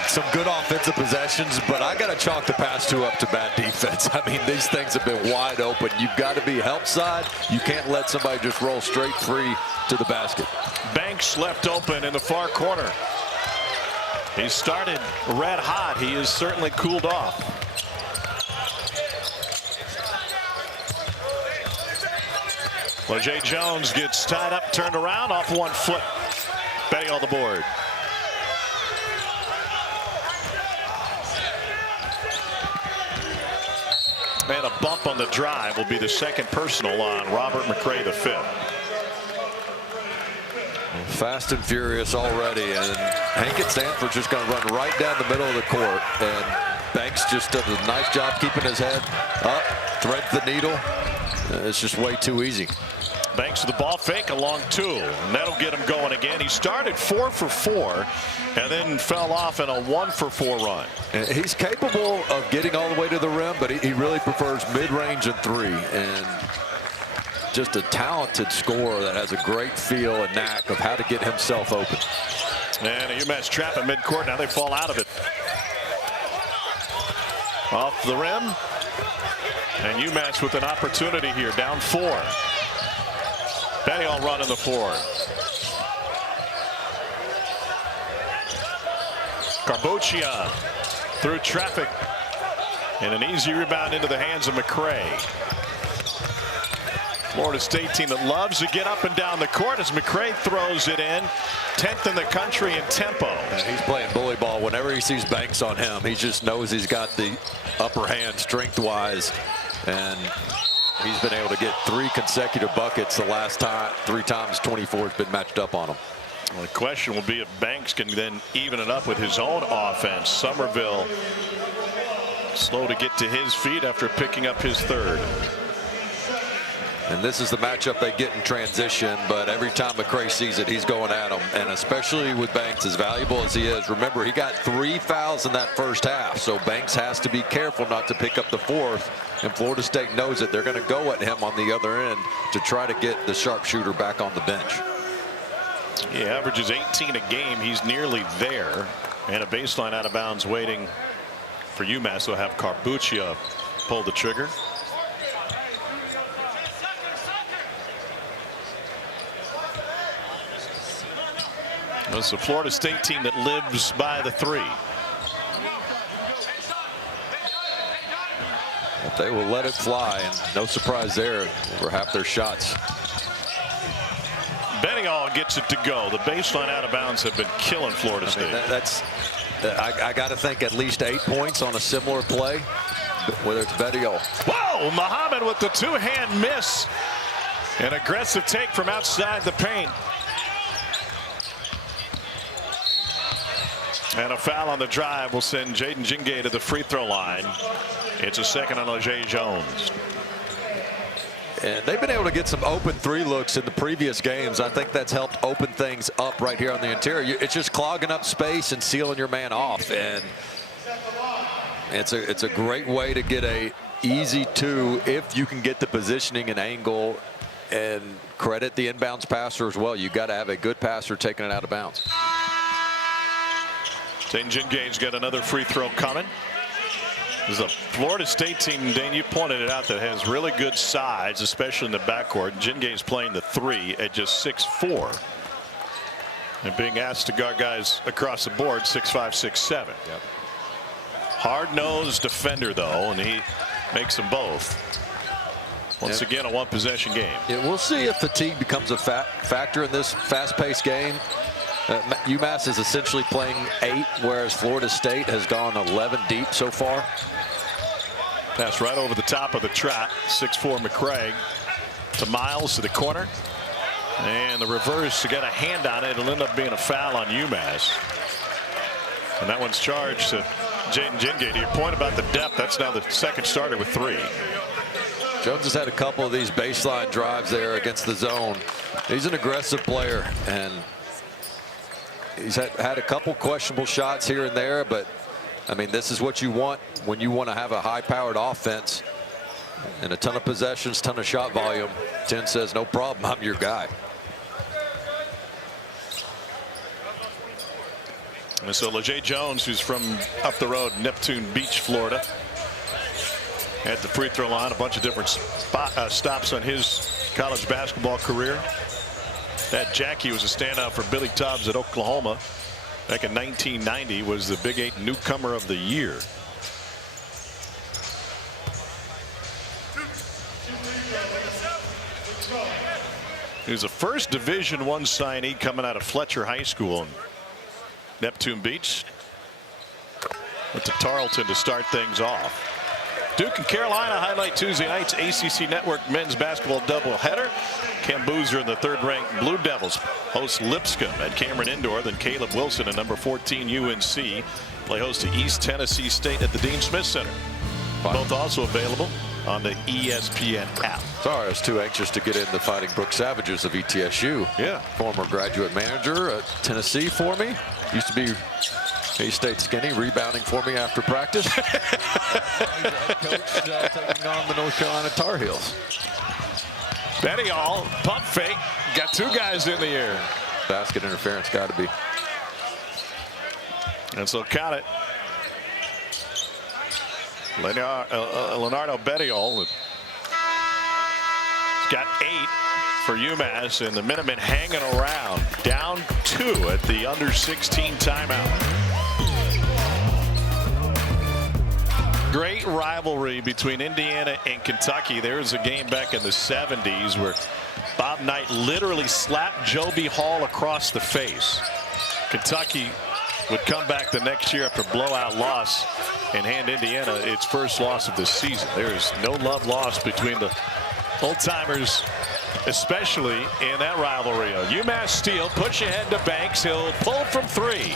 Some good offensive possessions, but I got to chalk the past 2 up to bad defense. I mean, these things have been wide open. You've got to be help side. You can't let somebody just roll straight free to the basket. Banks left open in the far corner. He started red hot. He has certainly cooled off. MaGee Jones gets tied up, turned around, off 1 foot. Bettiol on the board. And a bump on the drive will be the second personal on Robert McCray the fifth. Fast and furious already, and Hankins-Sanford's just going to run right down the middle of the court, and Banks just does a nice job keeping his head up, threads the needle. It's just way too easy. Banks with the ball fake, a long 2, and that'll get him going again. He started 4 for 4 and then fell off in a 1 for 4 run. And he's capable of getting all the way to the rim, but he really prefers mid-range and 3, and just a talented scorer that has a great feel and knack of how to get himself open. And a UMass trap at midcourt. Now they fall out of it. Off the rim. And UMass with an opportunity here, down 4. Bettiol running the floor. K'Jei through traffic. And an easy rebound into the hands of McCray. Florida State team that loves to get up and down the court as McCray throws it in. 10th in the country in tempo. And he's playing bully ball. Whenever he sees Banks on him, he just knows he's got the upper hand strength-wise. And he's been able to get 3 consecutive buckets the last 3 times 24 has been matched up on him. Well, the question will be if Banks can then even it up with his own offense. Somerville slow to get to his feet after picking up his 3rd. And this is the matchup they get in transition, but every time McCray sees it, he's going at him. And especially with Banks, as valuable as he is, remember, he got 3 fouls in that first half, so Banks has to be careful not to pick up the 4th. And Florida State knows it. They're going to go at him on the other end to try to get the sharpshooter back on the bench. He averages 18 a game. He's nearly there. And a baseline out of bounds waiting for UMass. They'll have K'Jei pull the trigger. It's a Florida State team that lives by the 3. But they will let it fly, and no surprise there for half their shots. Bettiol gets it to go. The baseline out of bounds have been killing Florida State. I got to think at least 8 points on a similar play, whether it's Bettiol. Whoa, Mohammed with the 2-hand miss. An aggressive take from outside the paint. And a foul on the drive will send Jaden Jingay to the free throw line. It's a second on MaGee Jones. And they've been able to get some open 3 looks in the previous games. I think that's helped open things up right here on the interior. It's just clogging up space and sealing your man off. And it's a great way to get a easy 2 if you can get the positioning and angle And credit the inbounds passer as well. You got to have a good passer taking it out of bounds. Dane K'Jei's got another free throw coming. This is a Florida State team, Dane, you pointed it out, that has really good size, especially in the backcourt. K'Jei's playing the 3 at just 6'4". And being asked to guard guys across the board 6'5", 6'7". Yep. Hard-nosed defender, though, and he makes them both. Once again, a one-possession game. Yeah, we'll see if fatigue becomes a factor in this fast-paced game. UMass is essentially playing 8, whereas Florida State has gone 11 deep so far. Pass right over the top of the trap. 6'4" McCray to Miles to the corner. And the reverse to get a hand on it. It'll end up being a foul on UMass. And that one's charged to Jaden K'Jei. To your point about the depth, that's now the second starter with 3. Jones has had a couple of these baseline drives there against the zone. He's an aggressive player, and he's had a couple questionable shots here and there, but I mean, this is what you want when you want to have a high-powered offense and a ton of possessions, ton of shot volume. 10 says, no problem, I'm your guy. And so LeJay Jones, who's from up the road, Neptune Beach, Florida, at the free throw line. A bunch of different stops on his college basketball career. That Jackie was a standout for Billy Tubbs at Oklahoma back in 1990. Was the Big 8 newcomer of the year. He was a first Division I signee coming out of Fletcher High School in Neptune Beach. Went to Tarleton to start things off. Duke and Carolina highlight Tuesday night's ACC Network men's basketball doubleheader. Cam Boozer and the 3rd-ranked Blue Devils host Lipscomb at Cameron Indoor. Then Caleb Wilson and number 14 UNC play host to East Tennessee State at the Dean Smith Center. Both also available on the ESPN app. Sorry, I was too anxious to get in the Fighting Brook Savages of ETSU. Yeah. Former graduate manager at Tennessee for me. Used to be K-State skinny, rebounding for me after practice. Coach taking on the North Carolina Tar Heels. Betty all pump fake. Got 2 guys in the air. Basket interference got to be. And so count it. Leonardo Bettiol got 8 for UMass, and the Minutemen hanging around, down 2 at the under 16 timeout. Great rivalry between Indiana and Kentucky. There's a game back in the 70s where Bob Knight literally slapped Joby Hall across the face. Kentucky would come back the next year after a blowout loss and hand Indiana its first loss of the season. There is no love lost between the old-timers, especially in that rivalry. UMass steal, push ahead to Banks. He'll pull from 3.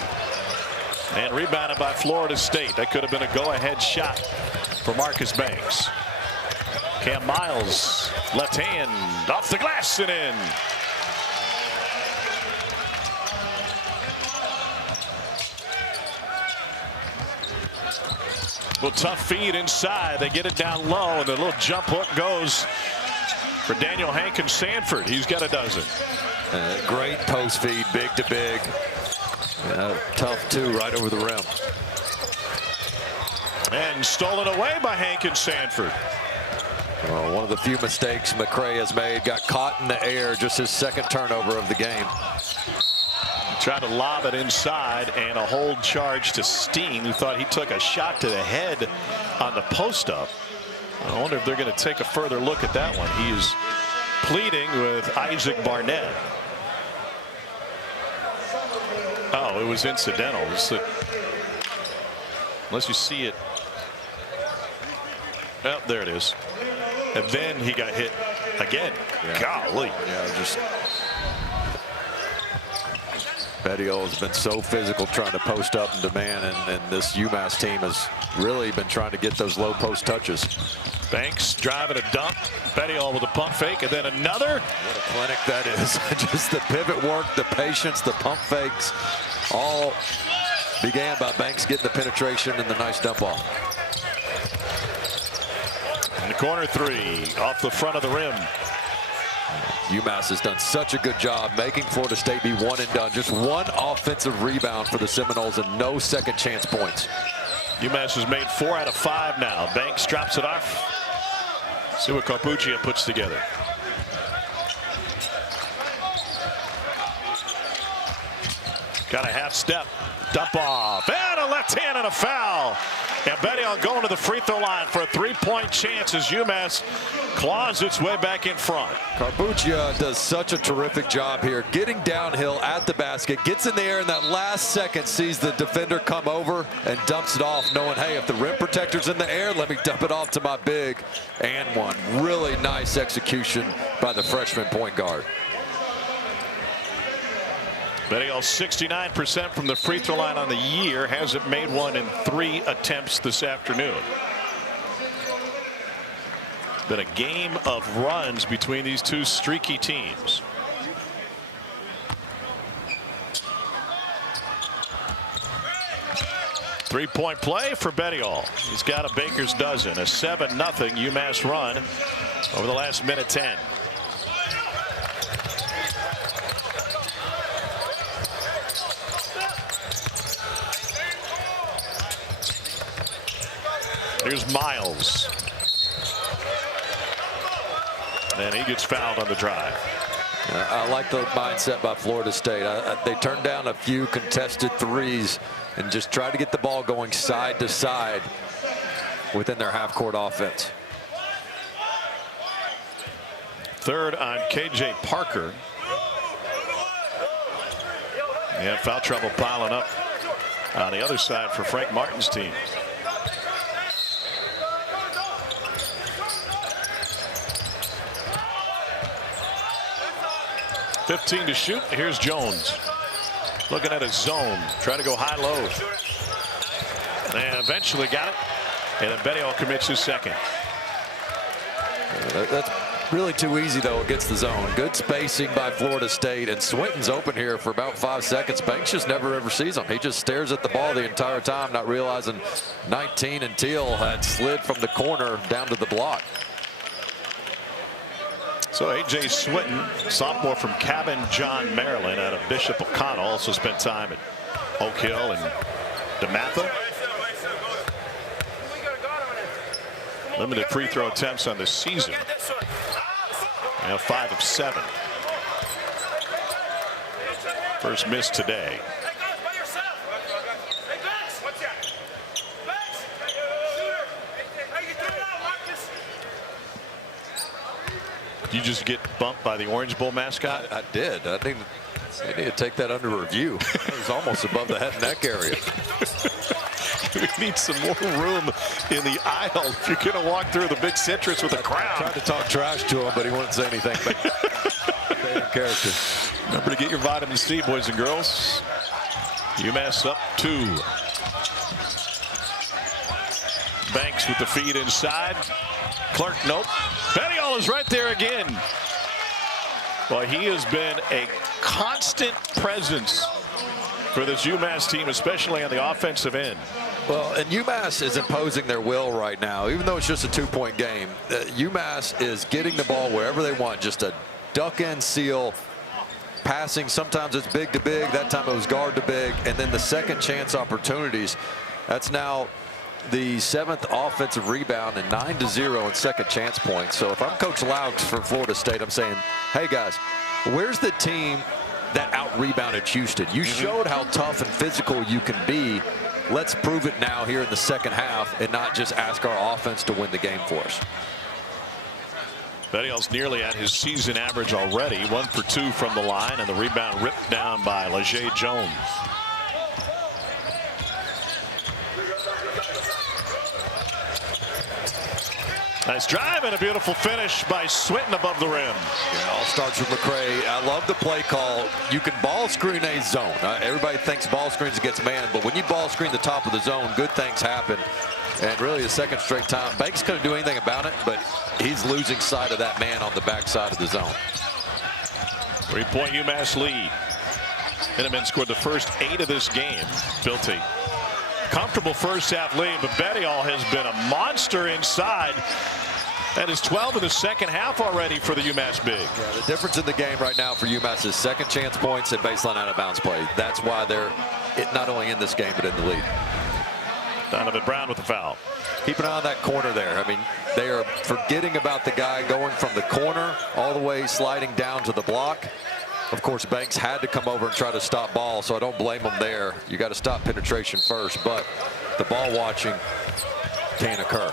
And rebounded by Florida State. That could have been a go-ahead shot for Marcus Banks. Cam Miles, left hand, off the glass and in. Well, tough feed inside. They get it down low, and the little jump hook goes for Daniel Hankins-Sanford. He's got a dozen. Great post feed, big to big. Tough 2 right over the rim. And stolen away by Hankins-Sanford. Well, one of the few mistakes McCray has made. Got caught in the air, just his 2nd turnover of the game. Tried to lob it inside, and a hold charge to Steen, who thought he took a shot to the head on the post-up. I wonder if they're going to take a further look at that one. He's pleading with Isaac Barnett. Oh, it was incidental. Unless you see it. Oh, there it is. And then he got hit again. Yeah. Golly. Yeah, just Bettiol has been so physical trying to post up and demand, and this UMass team has really been trying to get those low post touches. Banks driving a dump. Bettiol with a pump fake, and then another. What a clinic that is. Just the pivot work, the patience, the pump fakes, all began by Banks getting the penetration and the nice dump off. In the corner 3, off the front of the rim. UMass has done such a good job making Florida State be one and done. Just one offensive rebound for the Seminoles and no second chance points. UMass has made 4 out of 5 now. Banks drops it off. See what K'Jei puts together. Got a half step. Dump off. And a left hand and a foul. And Bedial going to the free throw line for a 3-point chance as UMass claws its way back in front. K'Jei does such a terrific job here, getting downhill at the basket, gets in the air in that last second, sees the defender come over and dumps it off, knowing, hey, if the rim protector's in the air, let me dump it off to my big. And one. Really nice execution by the freshman point guard. Bedial 69% from the free throw line on the year. Hasn't made one in 3 attempts this afternoon. Been a game of runs between these two streaky teams. Three-point play for Bedial. He's got a baker's dozen. A 7-0 UMass run over the last minute 10. Here's Miles. And he gets fouled on the drive. I like the mindset by Florida State. They turned down a few contested threes and just tried to get the ball going side to side within their half-court offense. Third on K'Jei Parker. And foul trouble piling up on the other side for Frank Martin's team. .15 to shoot. Here's Jones looking at his zone, trying to go high-low, and eventually got it. And then Bedial commits his second. That's really too easy though against the zone. Good spacing by Florida State, and Swinton's open here for about 5 seconds. Banks just never ever sees him. He just stares at the ball the entire time, not realizing 19 and Teal had slid from the corner down to the block. So A.J. Swinton, sophomore from Cabin John, Maryland, out of Bishop O'Connell, also spent time at Oak Hill and DeMatha. Limited free throw attempts on the season. Now 5 of 7. First miss today. You just get bumped by the Orange Bowl mascot? I did. I think they need to take that under review. It was almost above the head and neck area. We need some more room in the aisle if you're going to walk through the big citrus with a crowd. I tried to talk trash to him, but he wouldn't say anything. Stay in character. Remember to get your vitamin C, boys and girls. UMass up 2. Banks with the feed inside. Clark, nope. Bedial is right there again. Well, he has been a constant presence for this UMass team, especially on the offensive end. Well, and UMass is imposing their will right now, even though it's just a 2-point game. UMass is getting the ball wherever they want, just a duck and seal passing. Sometimes it's big to big. That time it was guard to big. And then the second chance opportunities. That's now the 7th offensive rebound and 9-0 in second chance points. So if I'm Coach Laux from Florida State, I'm saying, hey guys, where's the team that out-rebounded Houston? You showed how tough and physical you can be. Let's prove it now here in the second half and not just ask our offense to win the game for us. Bedial's nearly at his season average already. 1 for 2 from the line, and the rebound ripped down by LeJay Jones. Nice drive and a beautiful finish by Swinton above the rim. Yeah, all starts with McCray. I love the play call. You can ball screen a zone. Everybody thinks ball screens against man, but when you ball screen the top of the zone, good things happen. And really the second straight time. Banks couldn't do anything about it, but he's losing sight of that man on the backside of the zone. 3-point UMass lead. Minutemen scored the first 8 of this game. Built a comfortable first half lead, but Bedial has been a monster inside. That is 12 in the second half already for the UMass big. Yeah, the difference in the game right now for UMass is second chance points and baseline out of bounds play. That's why they're not only in this game but in the lead. Donovan Brown with the foul. Keep an eye on that corner there. I mean, they are forgetting about the guy going from the corner all the way sliding down to the block. Of course, Banks had to come over and try to stop ball, so I don't blame him there. You got to stop penetration first, but the ball watching can occur.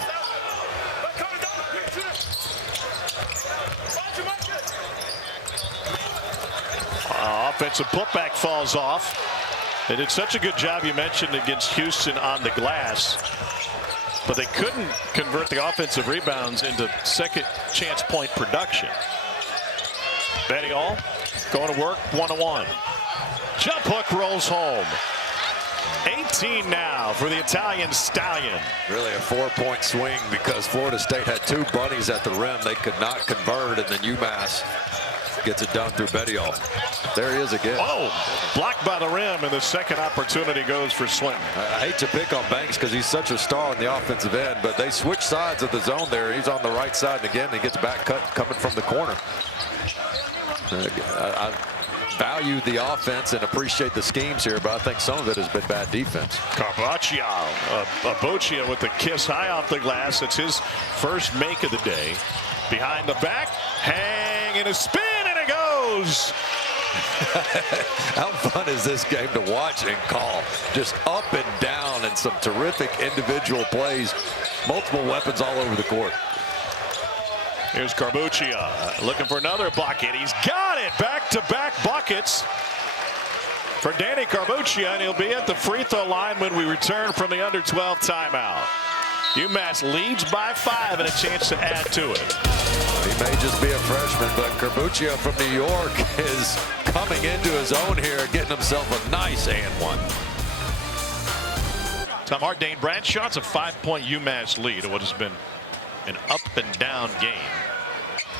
Offensive putback falls off. They did such a good job, you mentioned, against Houston on the glass, but they couldn't convert the offensive rebounds into second chance point production. Betty Hall going to work, 1-1. Jump hook rolls home. 18 now for the Italian Stallion. Really a 4-point swing because Florida State had two bunnies at the rim. They could not convert, and then UMass gets it done through Betty Hall. There he is again. Oh, blocked by the rim, and the second opportunity goes for Swinton. I hate to pick on Banks because he's such a star on the offensive end, but they switch sides of the zone there. He's on the right side, and again, he gets back cut coming from the corner. I value the offense and appreciate the schemes here, but I think some of it has been bad defense. Aboccia with the kiss high off the glass. It's his first make of the day. Behind the back, hang and a spin, and it goes. How fun is this game to watch and call? Just up and down and some terrific individual plays. Multiple weapons all over the court. Here's Carbuccia looking for another bucket. He's got it. Back-to-back buckets for Danny Carbuccia, and he'll be at the free throw line when we return from the under-12 timeout. UMass leads by 5 and a chance to add to it. He may just be a freshman, but Carbuccia from New York is coming into his own here, getting himself a nice and one. Tom Hardane Bradshaw's a 5-point UMass lead in what has been an up and down game.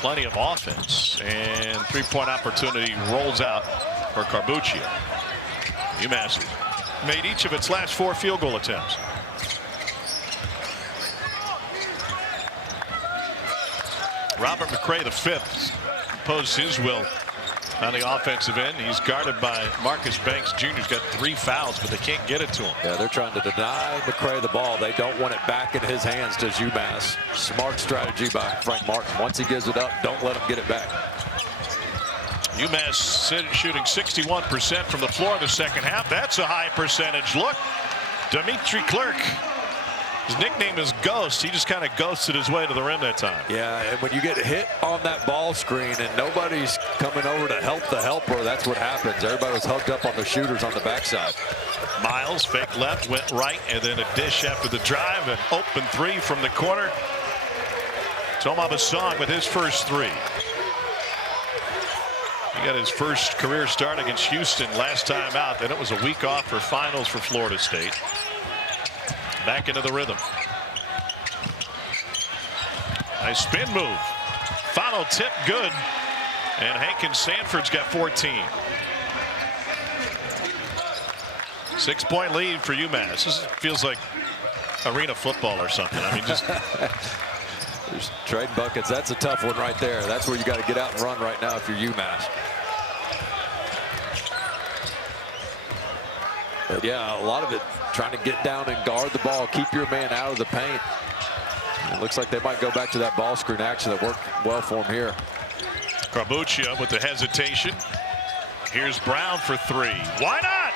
Plenty of offense, and three-point opportunity rolls out for Carbuccia. UMass made each of its last 4 field goal attempts. Robert McCray V imposed his will on the offensive end. He's guarded by Marcus Banks Jr. He's got 3 fouls, but they can't get it to him. Yeah, they're trying to deny McCray the ball. They don't want it back in his hands, does UMass. Smart strategy by Frank Martin. Once he gives it up, don't let him get it back. UMass shooting 61% from the floor in the second half. That's a high percentage look. Dimitri Clerk. His nickname is Ghost. He just kind of ghosted his way to the rim that time. Yeah, and when you get hit on that ball screen and nobody's coming over to help the helper, that's what happens. Everybody was hugged up on the shooters on the backside. Miles fake left, went right, and then a dish after the drive. An open 3 from the corner. Toma Basong with his first 3. He got his first career start against Houston last time out. Then it was a week off for finals for Florida State. Back into the rhythm. Nice spin move. Follow tip good. And Hankins-Sanford's got 14. 6-point lead for UMass. This feels like arena football or something. I mean, just there's trading buckets. That's a tough one right there. That's where you got to get out and run right now if you're UMass. But yeah, a lot of it trying to get down and guard the ball, keep your man out of the paint. It looks like they might go back to that ball screen action that worked well for him here. Carbuccia with the hesitation. Here's Brown for 3. Why not?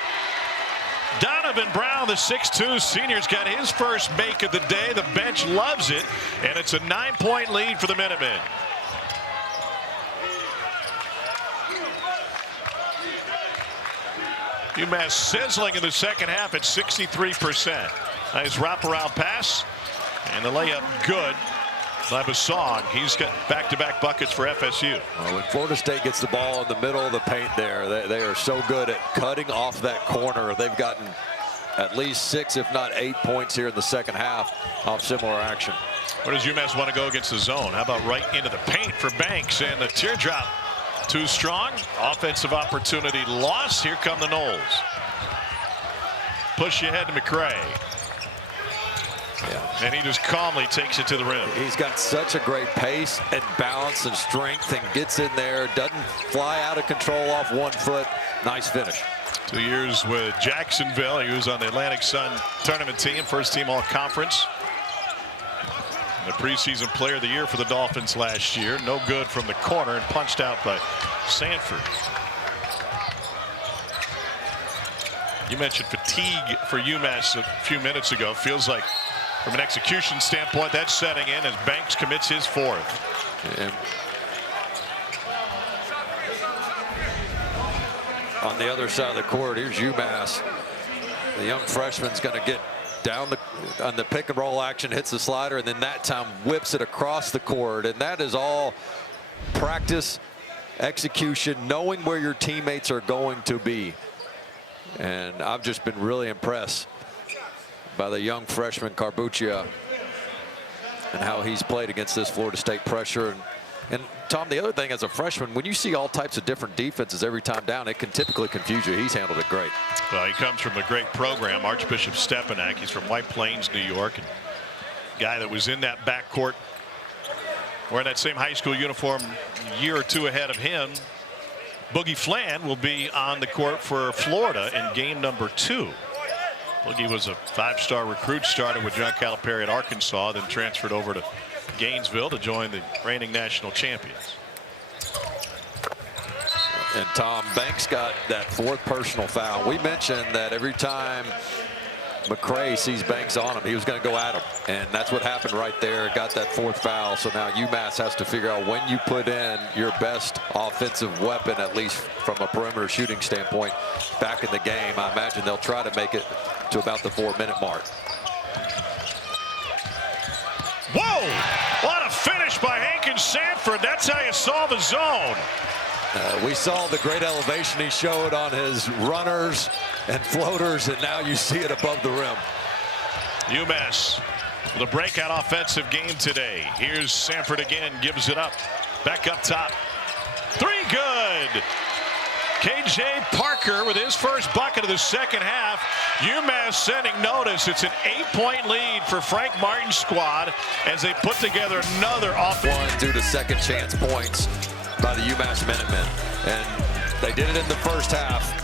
Donovan Brown, the 6'2 senior's got his first make of the day. The bench loves it, and it's a 9-point lead for the Minutemen. UMass sizzling in the second half at 63%. Nice wraparound pass, and the layup good by Basong. He's got back-to-back buckets for FSU. Well, when Florida State gets the ball in the middle of the paint there, they are so good at cutting off that corner. They've gotten at least 6, if not 8 points here in the second half off similar action. Where does UMass want to go against the zone? How about right into the paint for Banks, and the teardrop too strong. Offensive opportunity lost. Here come the Noles. Push ahead to McCray. Yeah, And he just calmly takes it to the rim. He's got such a great pace and balance and strength and gets in there, doesn't fly out of control off 1 foot. Nice finish. 2 years with Jacksonville. He was on the Atlantic Sun tournament team, first team all-conference. The preseason player of the year for the Dolphins last year. No good from the corner and punched out by Sanford. You mentioned fatigue for UMass a few minutes ago. Feels like from an execution standpoint that's setting in as Banks commits his 4th. And on the other side of the court, here's UMass. The young freshman's going to get down on the pick and roll action, hits the slider, and then that time whips it across the court. And that is all practice, execution, knowing where your teammates are going to be. And I've just been really impressed by the young freshman Carbuccia and how he's played against this Florida State pressure. And Tom, the other thing as a freshman, when you see all types of different defenses every time down, it can typically confuse you. He's handled it great. Well, he comes from a great program, Archbishop Stepanak. He's from White Plains, New York. And guy that was in that backcourt wearing that same high school uniform a year or two ahead of him. Boogie Flan will be on the court for Florida in game number 2. Boogie was a 5-star recruit, started with John Calipari at Arkansas, then transferred over to Gainesville to join the reigning national champions. And Tom, Banks got that 4th personal foul. We mentioned that every time McCray sees Banks on him, he was going to go at him. And that's what happened right there. Got that 4th foul. So now UMass has to figure out when you put in your best offensive weapon, at least from a perimeter shooting standpoint, back in the game. I imagine they'll try to make it to about the 4-minute mark. Whoa! What a finish by Hankins-Sanford. That's how you solve a zone. We saw the great elevation he showed on his runners and floaters, and now you see it above the rim. UMass with a breakout offensive game today. Here's Sanford again, gives it up. Back up top. 3 good. K'Jei Parker with his first bucket of the second half. UMass sending notice. It's an 8-point lead for Frank Martin's squad as they put together another offense. One due to second chance points by the UMass Minutemen. And they did it in the first half.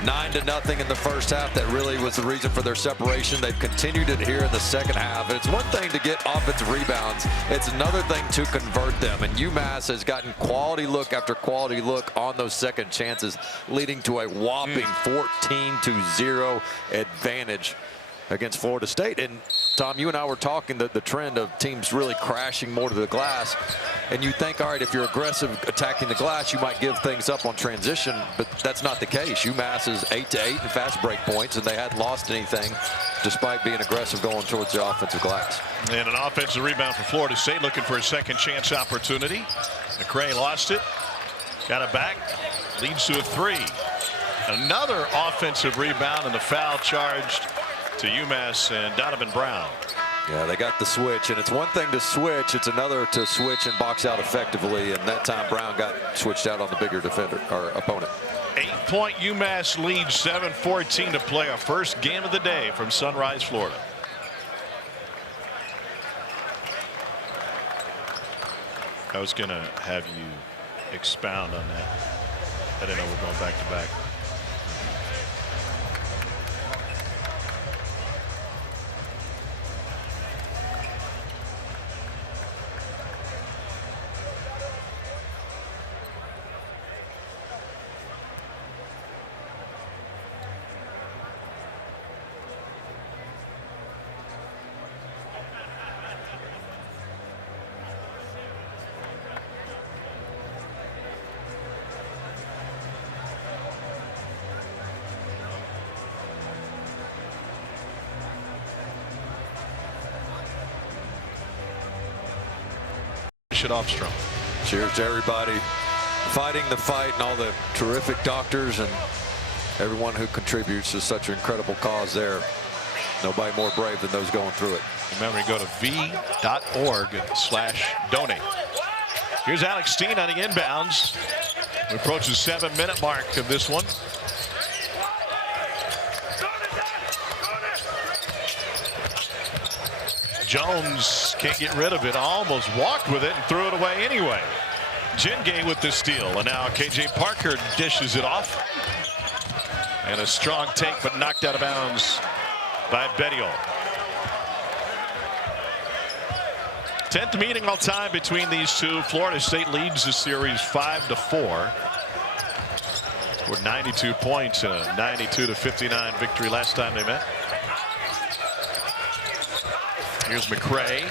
9-0 in the first half. That really was the reason for their separation. They've continued it here in the second half. And it's one thing to get offensive rebounds. It's another thing to convert them. And UMass has gotten quality look after quality look on those second chances, leading to a whopping 14-0 advantage against Florida State. And Tom, you and I were talking the trend of teams really crashing more to the glass. And you think, all right, if you're aggressive attacking the glass, you might give things up on transition, but that's not the case. UMass is 8-8 in fast break points, and they hadn't lost anything despite being aggressive going towards the offensive glass. And an offensive rebound for Florida State, looking for a second chance opportunity. McCray lost it, got it back, leads to a 3. Another offensive rebound, and the foul charged to UMass and Donovan Brown. Yeah, they got the switch, and it's one thing to switch, it's another to switch and box out effectively, and that time Brown got switched out on the bigger defender or opponent. 8-point UMass lead, 7:14 to play. Our first game of the day from Sunrise, Florida. I was going to have you expound on that. I didn't know we're going back to back. It off strong. Cheers to everybody fighting the fight and all the terrific doctors and everyone who contributes to such an incredible cause there. Nobody more brave than those going through it. Remember to go to v.org/donate. Here's Alex Steen on the inbounds. We approach the 7-minute mark of this one. Jones can't get rid of it. Almost walked with it and threw it away anyway. K'Jei with the steal, and now K'Jei Parker dishes it off. And a strong take, but knocked out of bounds by Bettiol. 10th meeting all time between these two. Florida State leads the series 5-4. Scored 92 points in a 92-59 victory last time they met. Here's McCray.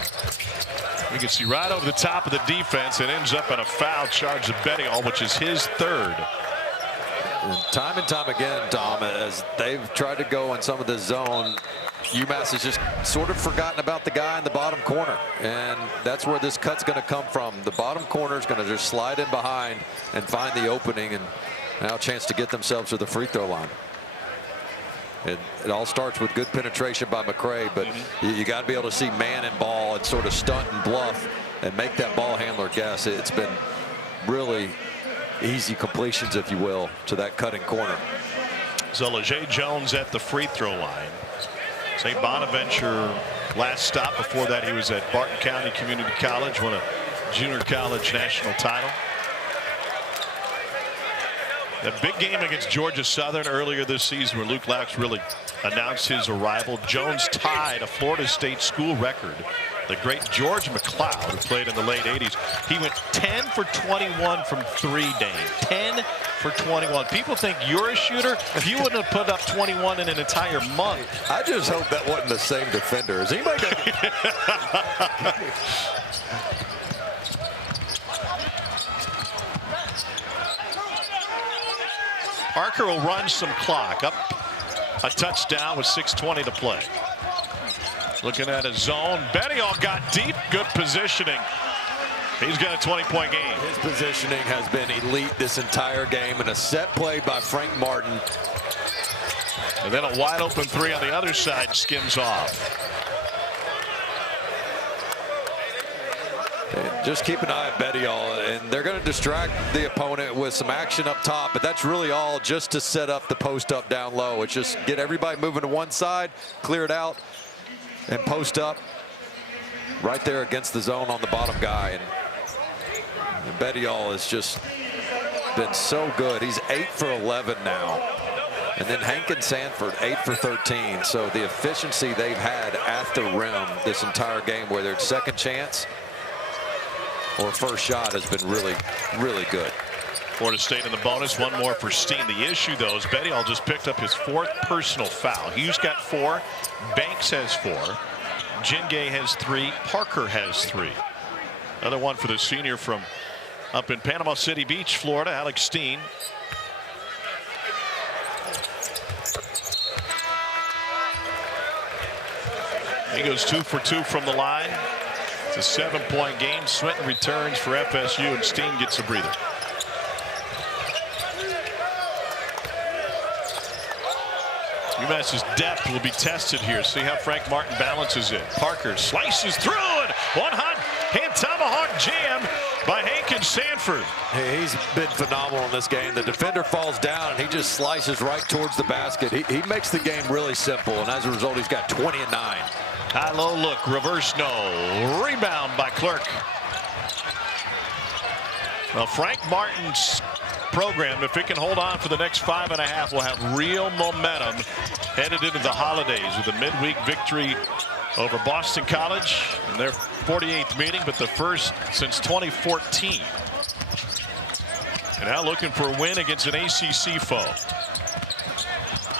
You can see right over the top of the defense. It ends up in a foul charge of Bettiol, which is his third. Time and time again, Tom, as they've tried to go in some of the zone, UMass has just sort of forgotten about the guy in the bottom corner. And that's where this cut's going to come from. The bottom corner is going to just slide in behind and find the opening, and now a chance to get themselves to the free throw line. It all starts with good penetration by McCray, but you got to be able to see man and ball and sort of stunt and bluff and make that ball handler guess. It's been really easy completions, if you will, to that cutting corner. So LeJay Jones at the free throw line. St. Bonaventure last stop. Before that, he was at Barton County Community College, won a junior college national title. That big game against Georgia Southern earlier this season, where Luke Laux really announced his arrival. Jones tied a Florida State school record. The great George McLeod, who played in the late 80s, he went 10 for 21 from 3, Dane. 10 for 21. People think you're a shooter. You wouldn't have put up 21 in an entire month. I just hope that wasn't the same defender. Is anybody Parker will run some clock. Up a touchdown with 6:20 to play. Looking at a zone. Bettiol got deep. Good positioning. He's got a 20-point game. His positioning has been elite this entire game, and a set play by Frank Martin. And then a wide open three on the other side skims off. Just keep an eye on Bettiol, and they're going to distract the opponent with some action up top, but that's really all just to set up the post up down low. It's just get everybody moving to one side, clear it out, and post up right there against the zone on the bottom guy. And Bettiol has just been so good. He's 8 for 11 now. And then Hankins-Sanford 8 for 13. So the efficiency they've had at the rim this entire game, whether it's second chance or first shot, has been really, really good. Florida State in the bonus. One more for Steen. The issue, though, is Bettiol just picked up his 4th personal foul. Hughes got 4. Banks has 4. K'Jei has 3. Parker has 3. Another one for the senior from up in Panama City Beach, Florida, Alex Steen. He goes 2 for 2 from the line. It's a 7-point game. Swinton returns for FSU, and Steen gets a breather. UMass's depth will be tested here. See how Frank Martin balances it. Parker slices through, and one hot hand tomahawk jam by Hankins-Sanford. He's been phenomenal in this game. The defender falls down, and he just slices right towards the basket. He makes the game really simple, and as a result, he's got 20 and 9. High-low look, reverse no. Rebound by Clerk. Well, Frank Martin's program, if it can hold on for the next 5.5, will have real momentum headed into the holidays with a midweek victory over Boston College in their 48th meeting, but the first since 2014. And now looking for a win against an ACC foe.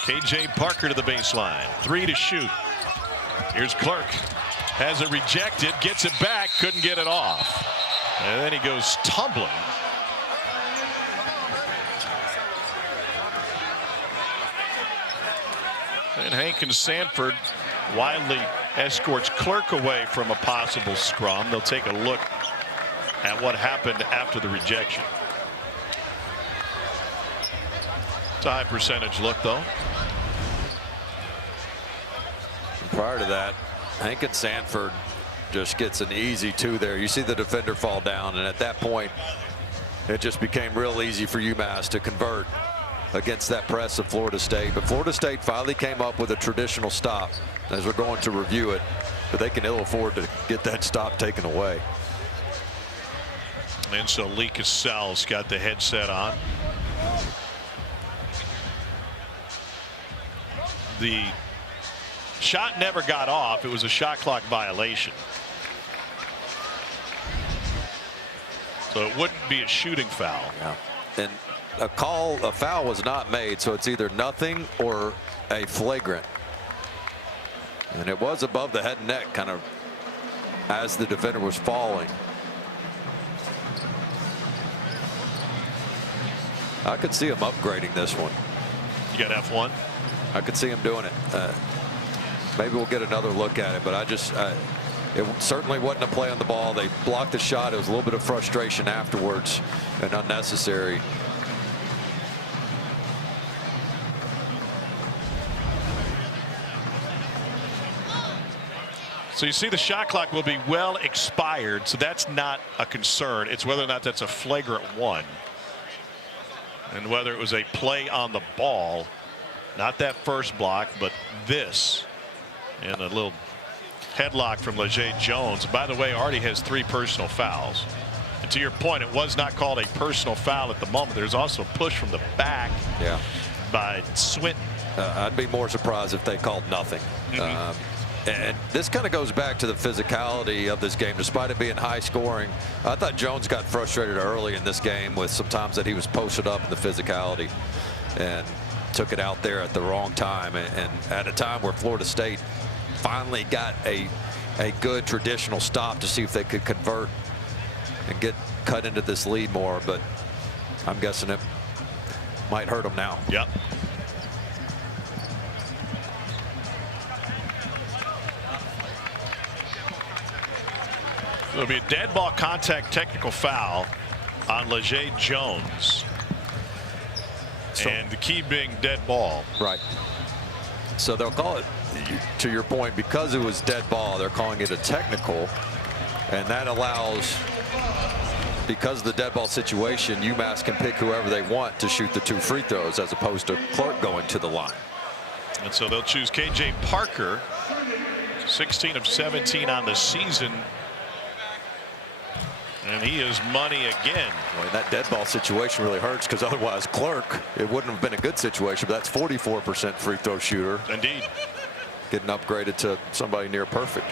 K'Jei Parker to the baseline. 3 to shoot. Here's Clerk. Has it rejected. Gets it back. Couldn't get it off. And then he goes tumbling. And Hankins-Sanford wildly escorts Clerk away from a possible scrum. They'll take a look at what happened after the rejection. It's a high percentage look, though. Prior to that, Hankins-Sanford just gets an easy 2 there. You see the defender fall down, and at that point, it just became real easy for UMass to convert against that press of Florida State. But Florida State finally came up with a traditional stop, as we're going to review it. but they can ill afford to get that stop taken away. And so Lee Cassell's got the headset on. The shot never got off. It was a shot clock violation. So it wouldn't be a shooting foul. Yeah. And a foul was not made, so it's either nothing or a flagrant. And it was above the head and neck, kind of as the defender was falling. I could see him upgrading this one. You got F1? I could see him doing it. Maybe we'll get another look at it, but it certainly wasn't a play on the ball. They blocked the shot. It was a little bit of frustration afterwards and unnecessary. So you see the shot clock will be well expired, so that's not a concern. It's whether or not that's a flagrant one. And whether it was a play on the ball, not that first block, but this. And a little headlock from LeJay Jones. By the way, already has 3 personal fouls. And to your point, it was not called a personal foul at the moment. There's also a push from the back by Swinton. I'd be more surprised if they called nothing. And this kind of goes back to the physicality of this game. Despite it being high scoring, I thought Jones got frustrated early in this game with some times that he was posted up in the physicality and took it out there at the wrong time. And at a time where Florida State finally got a good traditional stop to see if they could convert and get cut into this lead more. But I'm guessing it might hurt them now. Yep. It'll be a dead ball contact technical foul on LeJay Jones. And the key being dead ball. Right. So they'll call it, to your point, because it was dead ball, they're calling it a technical. And that allows, because of the dead ball situation, UMass can pick whoever they want to shoot the 2 free throws as opposed to Clark going to the line. And so they'll choose K'Jei Parker, 16 of 17 on the season. And he is money again. Well, that dead ball situation really hurts, because otherwise Clark, it wouldn't have been a good situation, but that's 44% free throw shooter. Indeed. Getting upgraded to somebody near perfect.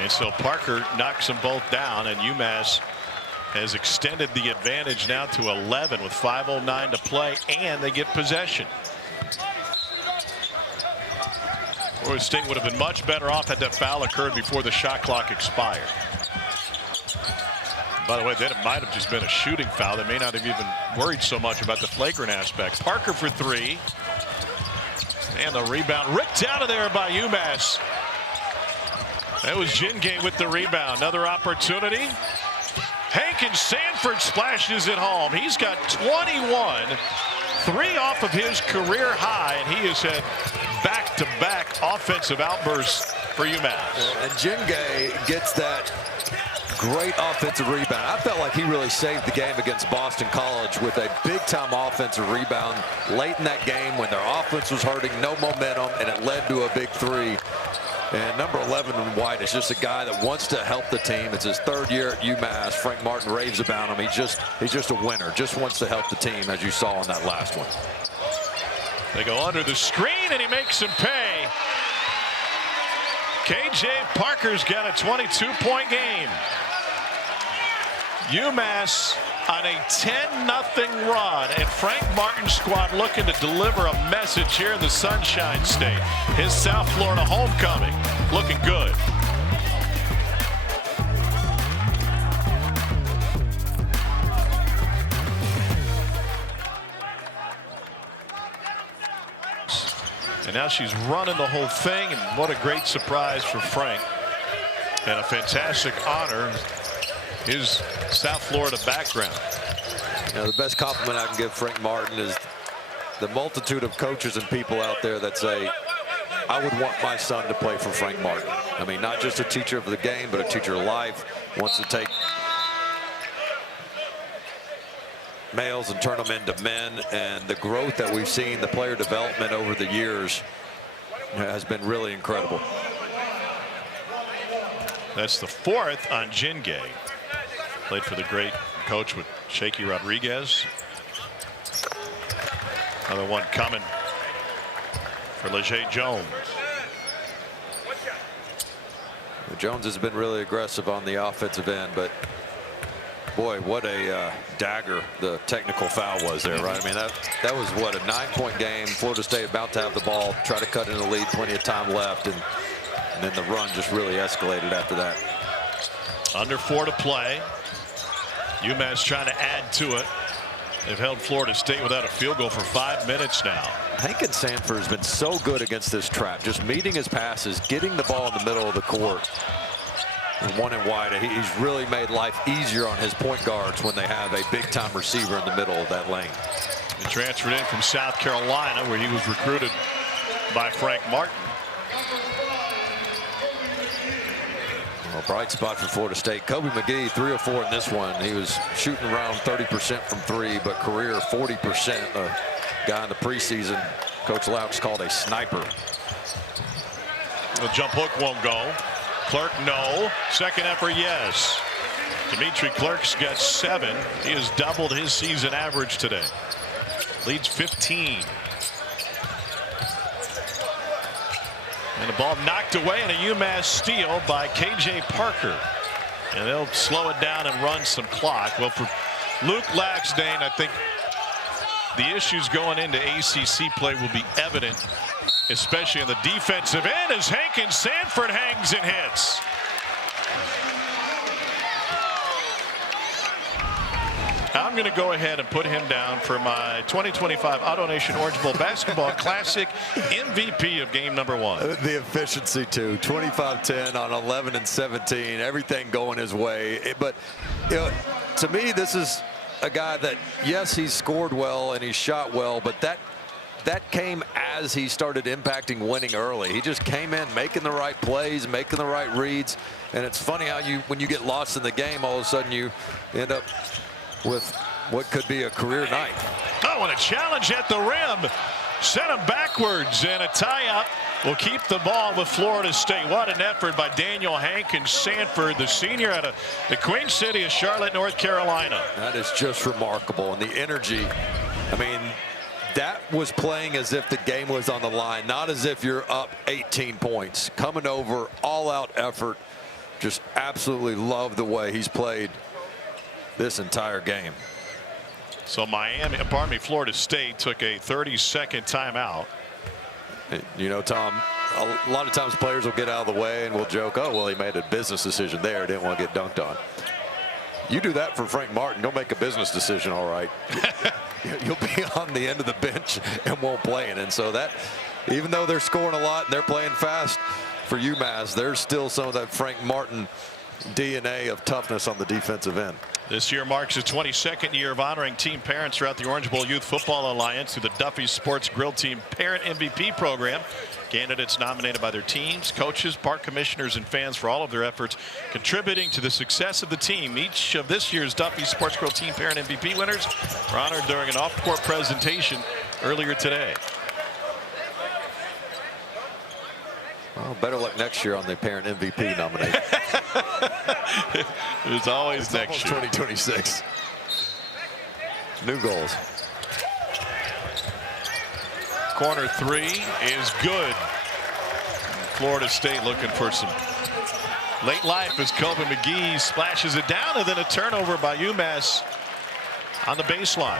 And so Parker knocks them both down, and UMass has extended the advantage now to 11 with 5:09 to play, and they get possession. Florida State would have been much better off had that foul occurred before the shot clock expired. By the way, that might have just been a shooting foul. They may not have even worried so much about the flagrant aspect. Parker for 3. And the rebound ripped out of there by UMass. That was K'Jei with the rebound. Another opportunity. Hankins-Sanford splashes it home. He's got 21. 3 off of his career high, and he has had back-to-back offensive outbursts for UMass. And K'Jei gets that great offensive rebound. I felt like he really saved the game against Boston College with a big-time offensive rebound late in that game when their offense was hurting, no momentum, and it led to a big 3. And number 11 in white is just a guy that wants to help the team. It's his 3rd year at UMass. Frank Martin raves about him. He's just a winner. Just wants to help the team, as you saw in that last one. They go under the screen, and he makes them pay. K'Jei Parker's got a 22-point game. UMass on a 10-0 run, and Frank Martin's squad looking to deliver a message here in the Sunshine State. His South Florida homecoming looking good. And now she's running the whole thing, and what a great surprise for Frank. And a fantastic honor. His South Florida background. The best compliment I can give Frank Martin is the multitude of coaches and people out there that say, I would want my son to play for Frank Martin. I mean, not just a teacher of the game, but a teacher of life. Wants to take males and turn them into men. And the growth that we've seen, the player development over the years, has been really incredible. That's the 4th on K'Jei. Played for the great coach with Shaky Rodriguez. Another one coming for Leger Jones. Jones has been really aggressive on the offensive end, but boy, what a dagger the technical foul was there, right? I mean, that was what, a 9-point game. Florida State about to have the ball, try to cut in the lead, plenty of time left, and then the run just really escalated after that. Under 4 to play. UMass trying to add to it. They've held Florida State without a field goal for 5 minutes now. Hankins-Sanford has been so good against this trap, just meeting his passes, getting the ball in the middle of the court. And 1 and wide, he's really made life easier on his point guards when they have a big-time receiver in the middle of that lane. He transferred in from South Carolina, where he was recruited by Frank Martin. Well, bright spot for Florida State. Kobe MaGee, 3 of 4 in this one. He was shooting around 30% from 3, but career 40%. A guy in the preseason, Coach Laux called a sniper. The jump hook won't go. Clark, no. Second effort, yes. Dimitri Clark's got 7. He has doubled his season average today. Leads 15. And the ball knocked away, and a UMass steal by K'Jei Parker. And they'll slow it down and run some clock. Well, for Luke Laxdane, I think the issues going into ACC play will be evident, especially in the defensive end, as Hankins-Sanford hangs and hits. I'm going to go ahead and put him down for my 2025 AutoNation Orange Bowl Basketball Classic MVP of game number 1. The efficiency, too. 25-10 on 11 and 17. Everything going his way. But, you know, to me, this is a guy that, yes, he's scored well and he shot well, but that came as he started impacting winning early. He just came in making the right plays, making the right reads. And it's funny how when you get lost in the game, all of a sudden you end up with what could be a career night. Oh, and a challenge at the rim. Sent him backwards, and a tie-up will keep the ball with Florida State. What an effort by Daniel Hankins-Sanford, the senior out of the Queen City of Charlotte, North Carolina. That is just remarkable. And the energy, I mean, that was playing as if the game was on the line, not as if you're up 18 points. Coming over, all-out effort. Just absolutely love the way he's played this entire game. So Florida State took a 30-second timeout. You know, Tom, a lot of times players will get out of the way and we'll joke, oh, well, he made a business decision there, didn't want to get dunked on. You do that for Frank Martin, don't make a business decision, all right. You'll be on the end of the bench and won't play it. And so that, even though they're scoring a lot and they're playing fast for UMass, there's still some of that Frank Martin DNA of toughness on the defensive end. This year marks the 22nd year of honoring team parents throughout the Orange Bowl Youth Football Alliance through the Duffy Sports Grill Team Parent MVP program. Candidates nominated by their teams, coaches, park commissioners, and fans for all of their efforts contributing to the success of the team. Each of this year's Duffy Sports Grill Team Parent MVP winners were honored during an off-court presentation earlier today. Well, better luck next year on the parent MVP nomination. It's always next year. 2026. New goals. Corner 3 is good. Florida State looking for some late life as Kobe MaGee splashes it down, and then a turnover by UMass on the baseline.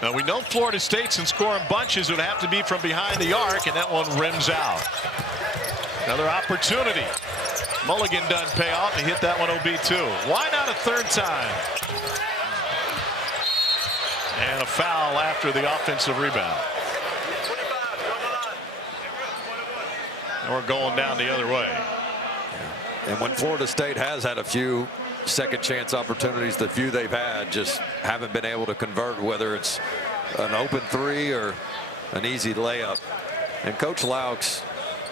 Now we know Florida State's in scoring bunches. It would have to be from behind the arc, and that one rims out. Another opportunity. Mulligan doesn't pay off. He hit that one OB2. Why not a third time? And a foul after the offensive rebound. And we're going down the other way. And when Florida State has had a few second chance opportunities, the few they've had just haven't been able to convert, whether it's an open 3 or an easy layup. And Coach Laux,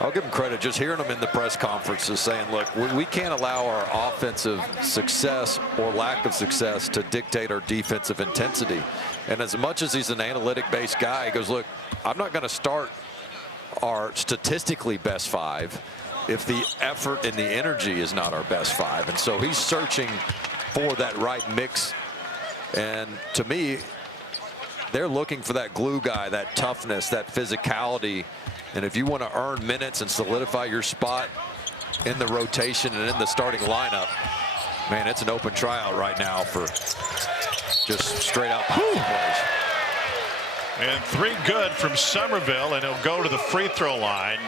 I'll give him credit, just hearing him in the press conferences saying, look, we can't allow our offensive success or lack of success to dictate our defensive intensity. And as much as he's an analytic based guy, he goes, look, I'm not going to start our statistically best 5 if the effort and the energy is not our best 5. And so he's searching for that right mix. And to me, they're looking for that glue guy, that toughness, that physicality. And if you want to earn minutes and solidify your spot in the rotation and in the starting lineup, man, it's an open tryout right now for just straight out plays. And 3 good from Somerville, and he'll go to the free throw line.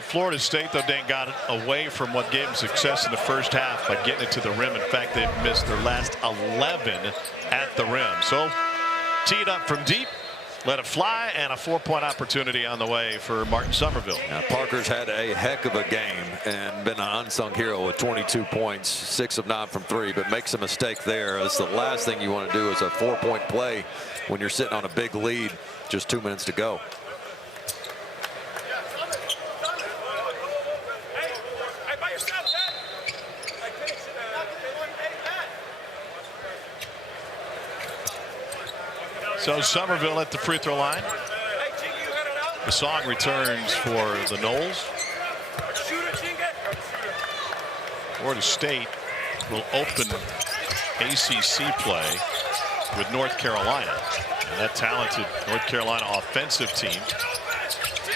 Florida State, though, Dan got it away from what gave them success in the first half by getting it to the rim. In fact, they've missed their last 11 at the rim. So teed up from deep, let it fly, and a 4-point opportunity on the way for Martin Somerville. Now, Parker's had a heck of a game and been an unsung hero with 22 points, 6 of 9 from 3, but makes a mistake there. That's the last thing you want to do is a 4-point play when you're sitting on a big lead, just 2 minutes to go. So Somerville at the free throw line. The song returns for the Noles. Florida State will open ACC play with North Carolina. And that talented North Carolina offensive team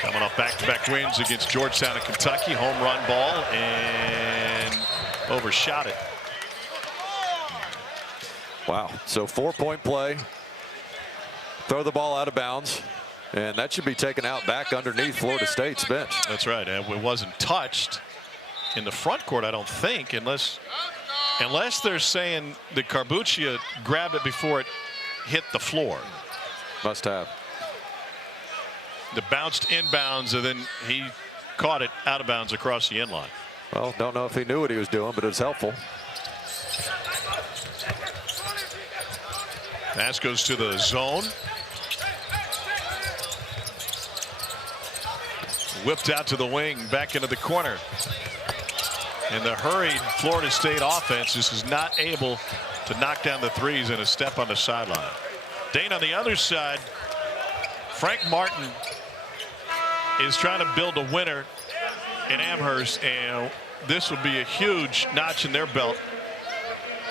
coming off back-to-back wins against Georgetown and Kentucky. Home run ball and overshot it. Wow. So 4-point play. Throw the ball out of bounds, and that should be taken out back underneath Florida State's bench. That's right. And it wasn't touched in the front court, I don't think, unless they're saying that Carbuccia grabbed it before it hit the floor. Must have. The bounced inbounds, and then he caught it out of bounds across the end line. Well, don't know if he knew what he was doing, but it was helpful. Pass goes to the zone. Whipped out to the wing, back into the corner. And the hurried Florida State offense just is not able to knock down the threes in a step on the sideline. Dane on the other side, Frank Martin is trying to build a winner in Amherst, and this would be a huge notch in their belt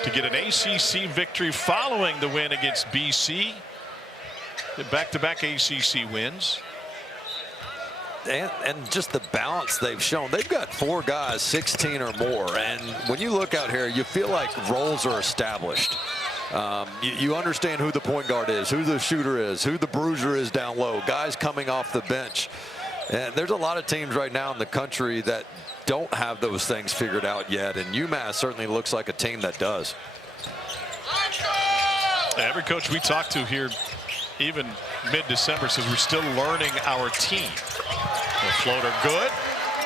to get an ACC victory following the win against BC. Back-to-back ACC wins. And just the balance they've shown. They've got 4 guys 16 or more, and when you look out here, you feel like roles are established. You understand who the point guard is, who the shooter is, who the bruiser is down low, guys coming off the bench. And there's a lot of teams right now in the country that don't have those things figured out yet, and UMass certainly looks like a team that does. Every coach we talk to here, even mid-December, says we're still learning our team. The floater good.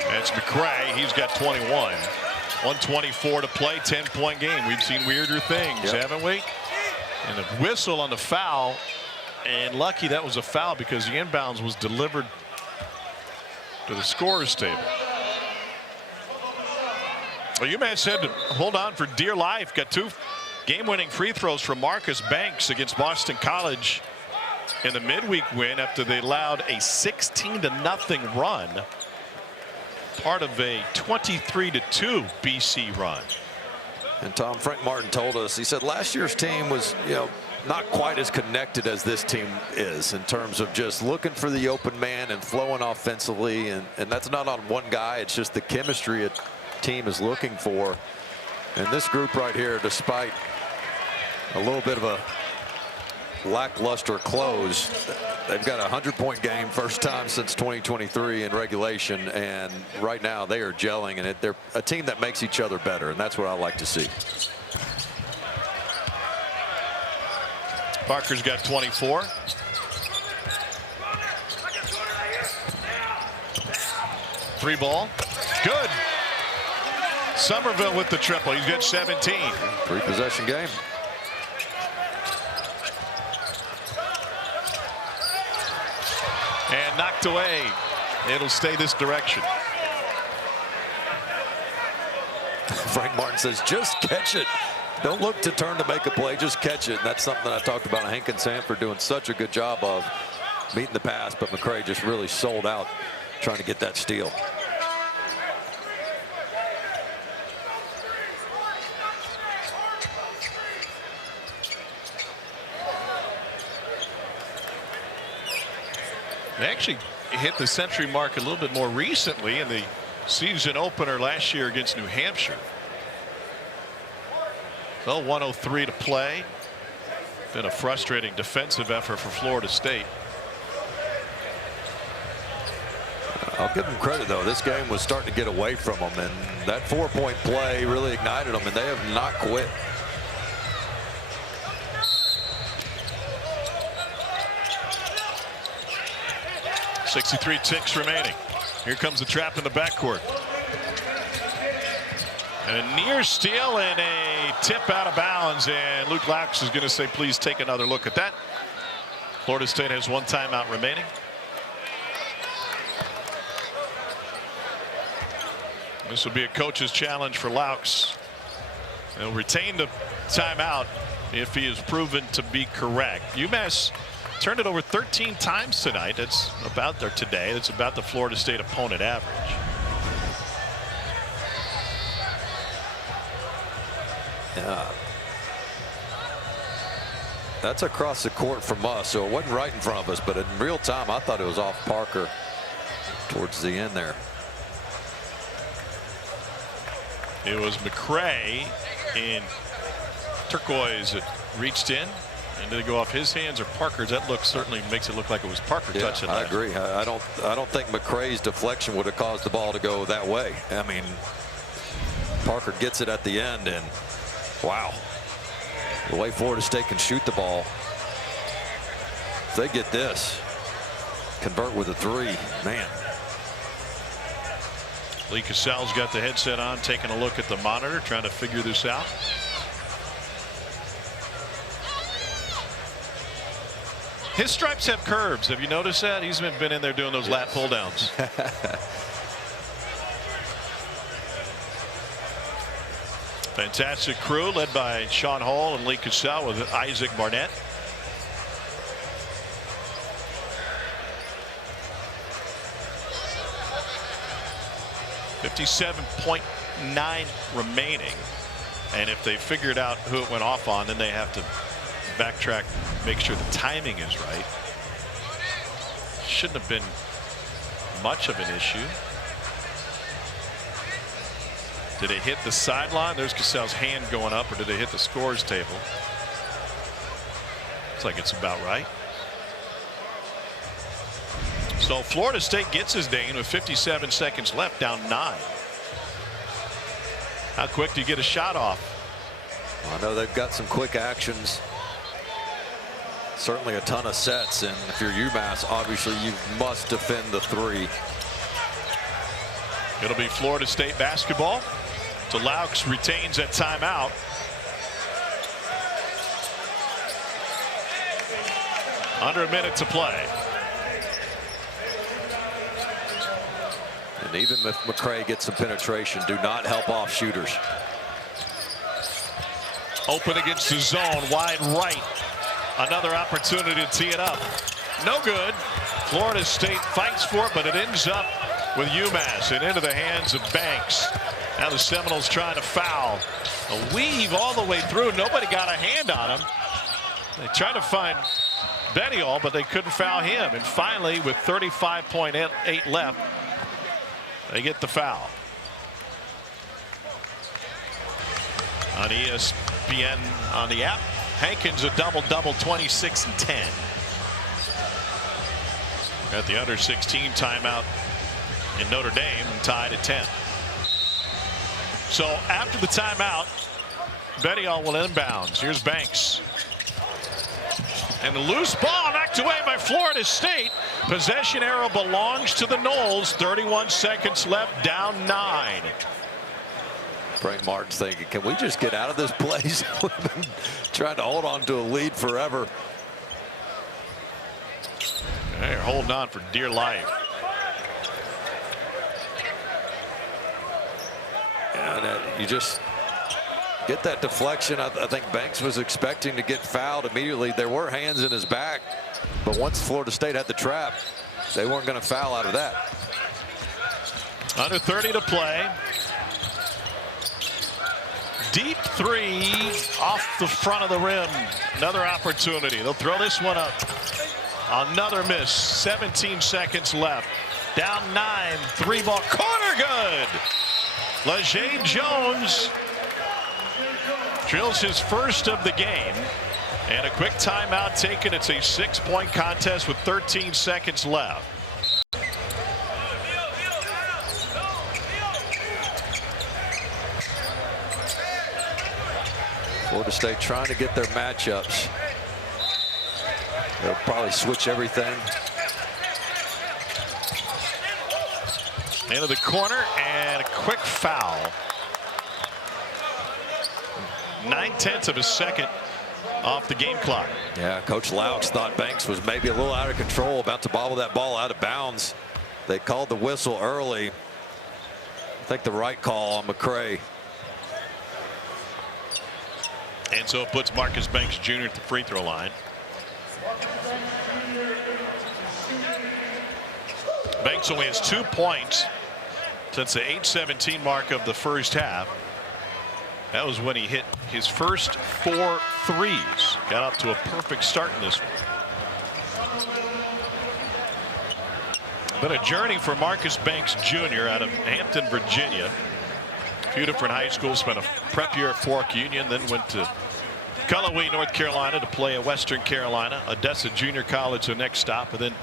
That's McCray. He's got 21. 124 to play, 10-point game. We've seen weirder things, haven't we? And a whistle on the foul, and lucky that was a foul because the inbounds was delivered to the scorer's table. Well, UMass had to hold on for dear life. Got 2 game-winning free throws from Marcus Banks against Boston College in the midweek win after they allowed a 16-0 run, part of a 23-2 BC run. And Tom, Frank Martin told us, he said last year's team was, not quite as connected as this team is in terms of just looking for the open man and flowing offensively, and that's not on one guy. It's just the chemistry a team is looking for. And this group right here, despite a little bit of a lackluster close, they've got a 100-point game, first time since 2023 in regulation, and right now they are gelling, and they're a team that makes each other better, and that's what I like to see. Parker's got 24. Three ball, good. Somerville with the triple. He's got 17. 3-possession game. And knocked away. It'll stay this direction. Frank Martin says, just catch it. Don't look to turn to make a play, just catch it. And that's something that I talked about Hankins-Sanford doing such a good job of meeting the pass, but McCray just really sold out trying to get that steal. They actually hit the century mark a little bit more recently in the season opener last year against New Hampshire. Well, 1:03 to play. Been a frustrating defensive effort for Florida State. I'll give them credit, though. This game was starting to get away from them, and that 4-point play really ignited them, and they have not quit. .63 remaining. Here comes the trap in the backcourt. And a near steal and a tip out of bounds, and Luke Laux is going to say, please take another look at that. Florida State has one timeout remaining. This will be a coach's challenge for Laux. He'll retain the timeout if he is proven to be correct. UMass turned it over 13 times tonight. That's about there today. That's about the Florida State opponent average. Yeah. That's across the court from us, so it wasn't right in front of us, but in real time I thought it was off Parker towards the end there. It was McCray in turquoise that reached in. And did it go off his hands or Parker's? That look certainly makes it look like it was Parker touching that. I agree. I don't think McCray's deflection would have caused the ball to go that way. I mean, Parker gets it at the end, and wow, the way Florida State can shoot the ball. If they get this, convert with a three, man. Lee Cassell's got the headset on, taking a look at the monitor, trying to figure this out. His stripes have curves. Have you noticed that? He's been in there doing those lat pull downs. Fantastic crew led by Sean Hall and Lee Cassell with Isaac Barnett. .9 remaining, and if they figured out who it went off on, then they have to backtrack, make sure the timing is right. Shouldn't have been much of an issue. Did it hit the sideline? There's Cassell's hand going up, or did it hit the scores table? Looks like it's about right. So Florida State gets his Dane with 57 seconds left, down 9. How quick do you get a shot off? I know they've got some quick actions. Certainly a ton of sets, and if you're UMass, obviously you must defend the three. It'll be Florida State basketball. So Laux retains that timeout. Under a minute to play. And even if McCray gets some penetration, do not help off shooters. Open against the zone, wide right. Another opportunity to tee it up. No good. Florida State fights for it, but it ends up with UMass and into the hands of Banks. Now the Seminoles trying to foul. A weave all the way through. Nobody got a hand on him. They tried to find Bettiol, but they couldn't foul him. And finally, with 35.8 left, they get the foul. On ESPN on the app, Hankins a double-double, 26 and 10. At the under 16 timeout in Notre Dame and tied at 10. So after the timeout, Bettiol will inbounds. Here's Banks. And the loose ball knocked away by Florida State. Possession arrow belongs to the Noles. 31 seconds left, down 9. Frank Martin's thinking, can we just get out of this place? We've been trying to hold on to a lead forever. They're holding on for dear life. And you just get that deflection. I think Banks was expecting to get fouled immediately. There were hands in his back, but once Florida State had the trap, they weren't going to foul out of that. Under 30 to play. Deep three off the front of the rim. Another opportunity. They'll throw this one up. Another miss. 17 seconds left. Down 9. 3-ball corner good. LaJay Jones drills his first of the game. And a quick timeout taken. It's a 6-point contest with 13 seconds left. Florida State trying to get their matchups. They'll probably switch everything. Into the corner and a quick foul. 9/10 of a second off the game clock. Yeah, Coach Laux thought Banks was maybe a little out of control, about to bobble that ball out of bounds. They called the whistle early. I think the right call on McCray. And so it puts Marcus Banks Jr. at the free throw line. Banks only has 2 points since the 8:17 mark of the first half. That was when he hit his first 4 threes. Got up to a perfect start in this one. Been a journey for Marcus Banks Jr. out of Hampton, Virginia. A few different high schools. Spent a prep year at Fork Union, then went to Cullowhee, North Carolina to play at Western Carolina. Odessa Junior College, the next stop, and then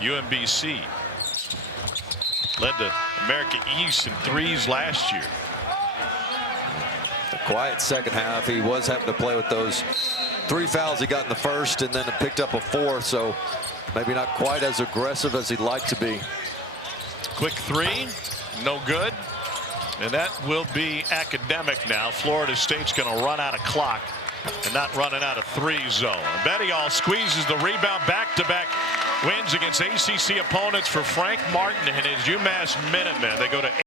UMBC. Led the America East in threes last year. A quiet second half. He was having to play with those 3 fouls he got in the first, and then picked up a 4th, so maybe not quite as aggressive as he'd like to be. Quick three, no good. And that will be academic now. Florida State's going to run out of clock and not running out of 3 zone. Bettiol squeezes the rebound. Back-to-back wins against ACC opponents for Frank Martin and his UMass Minutemen. They go to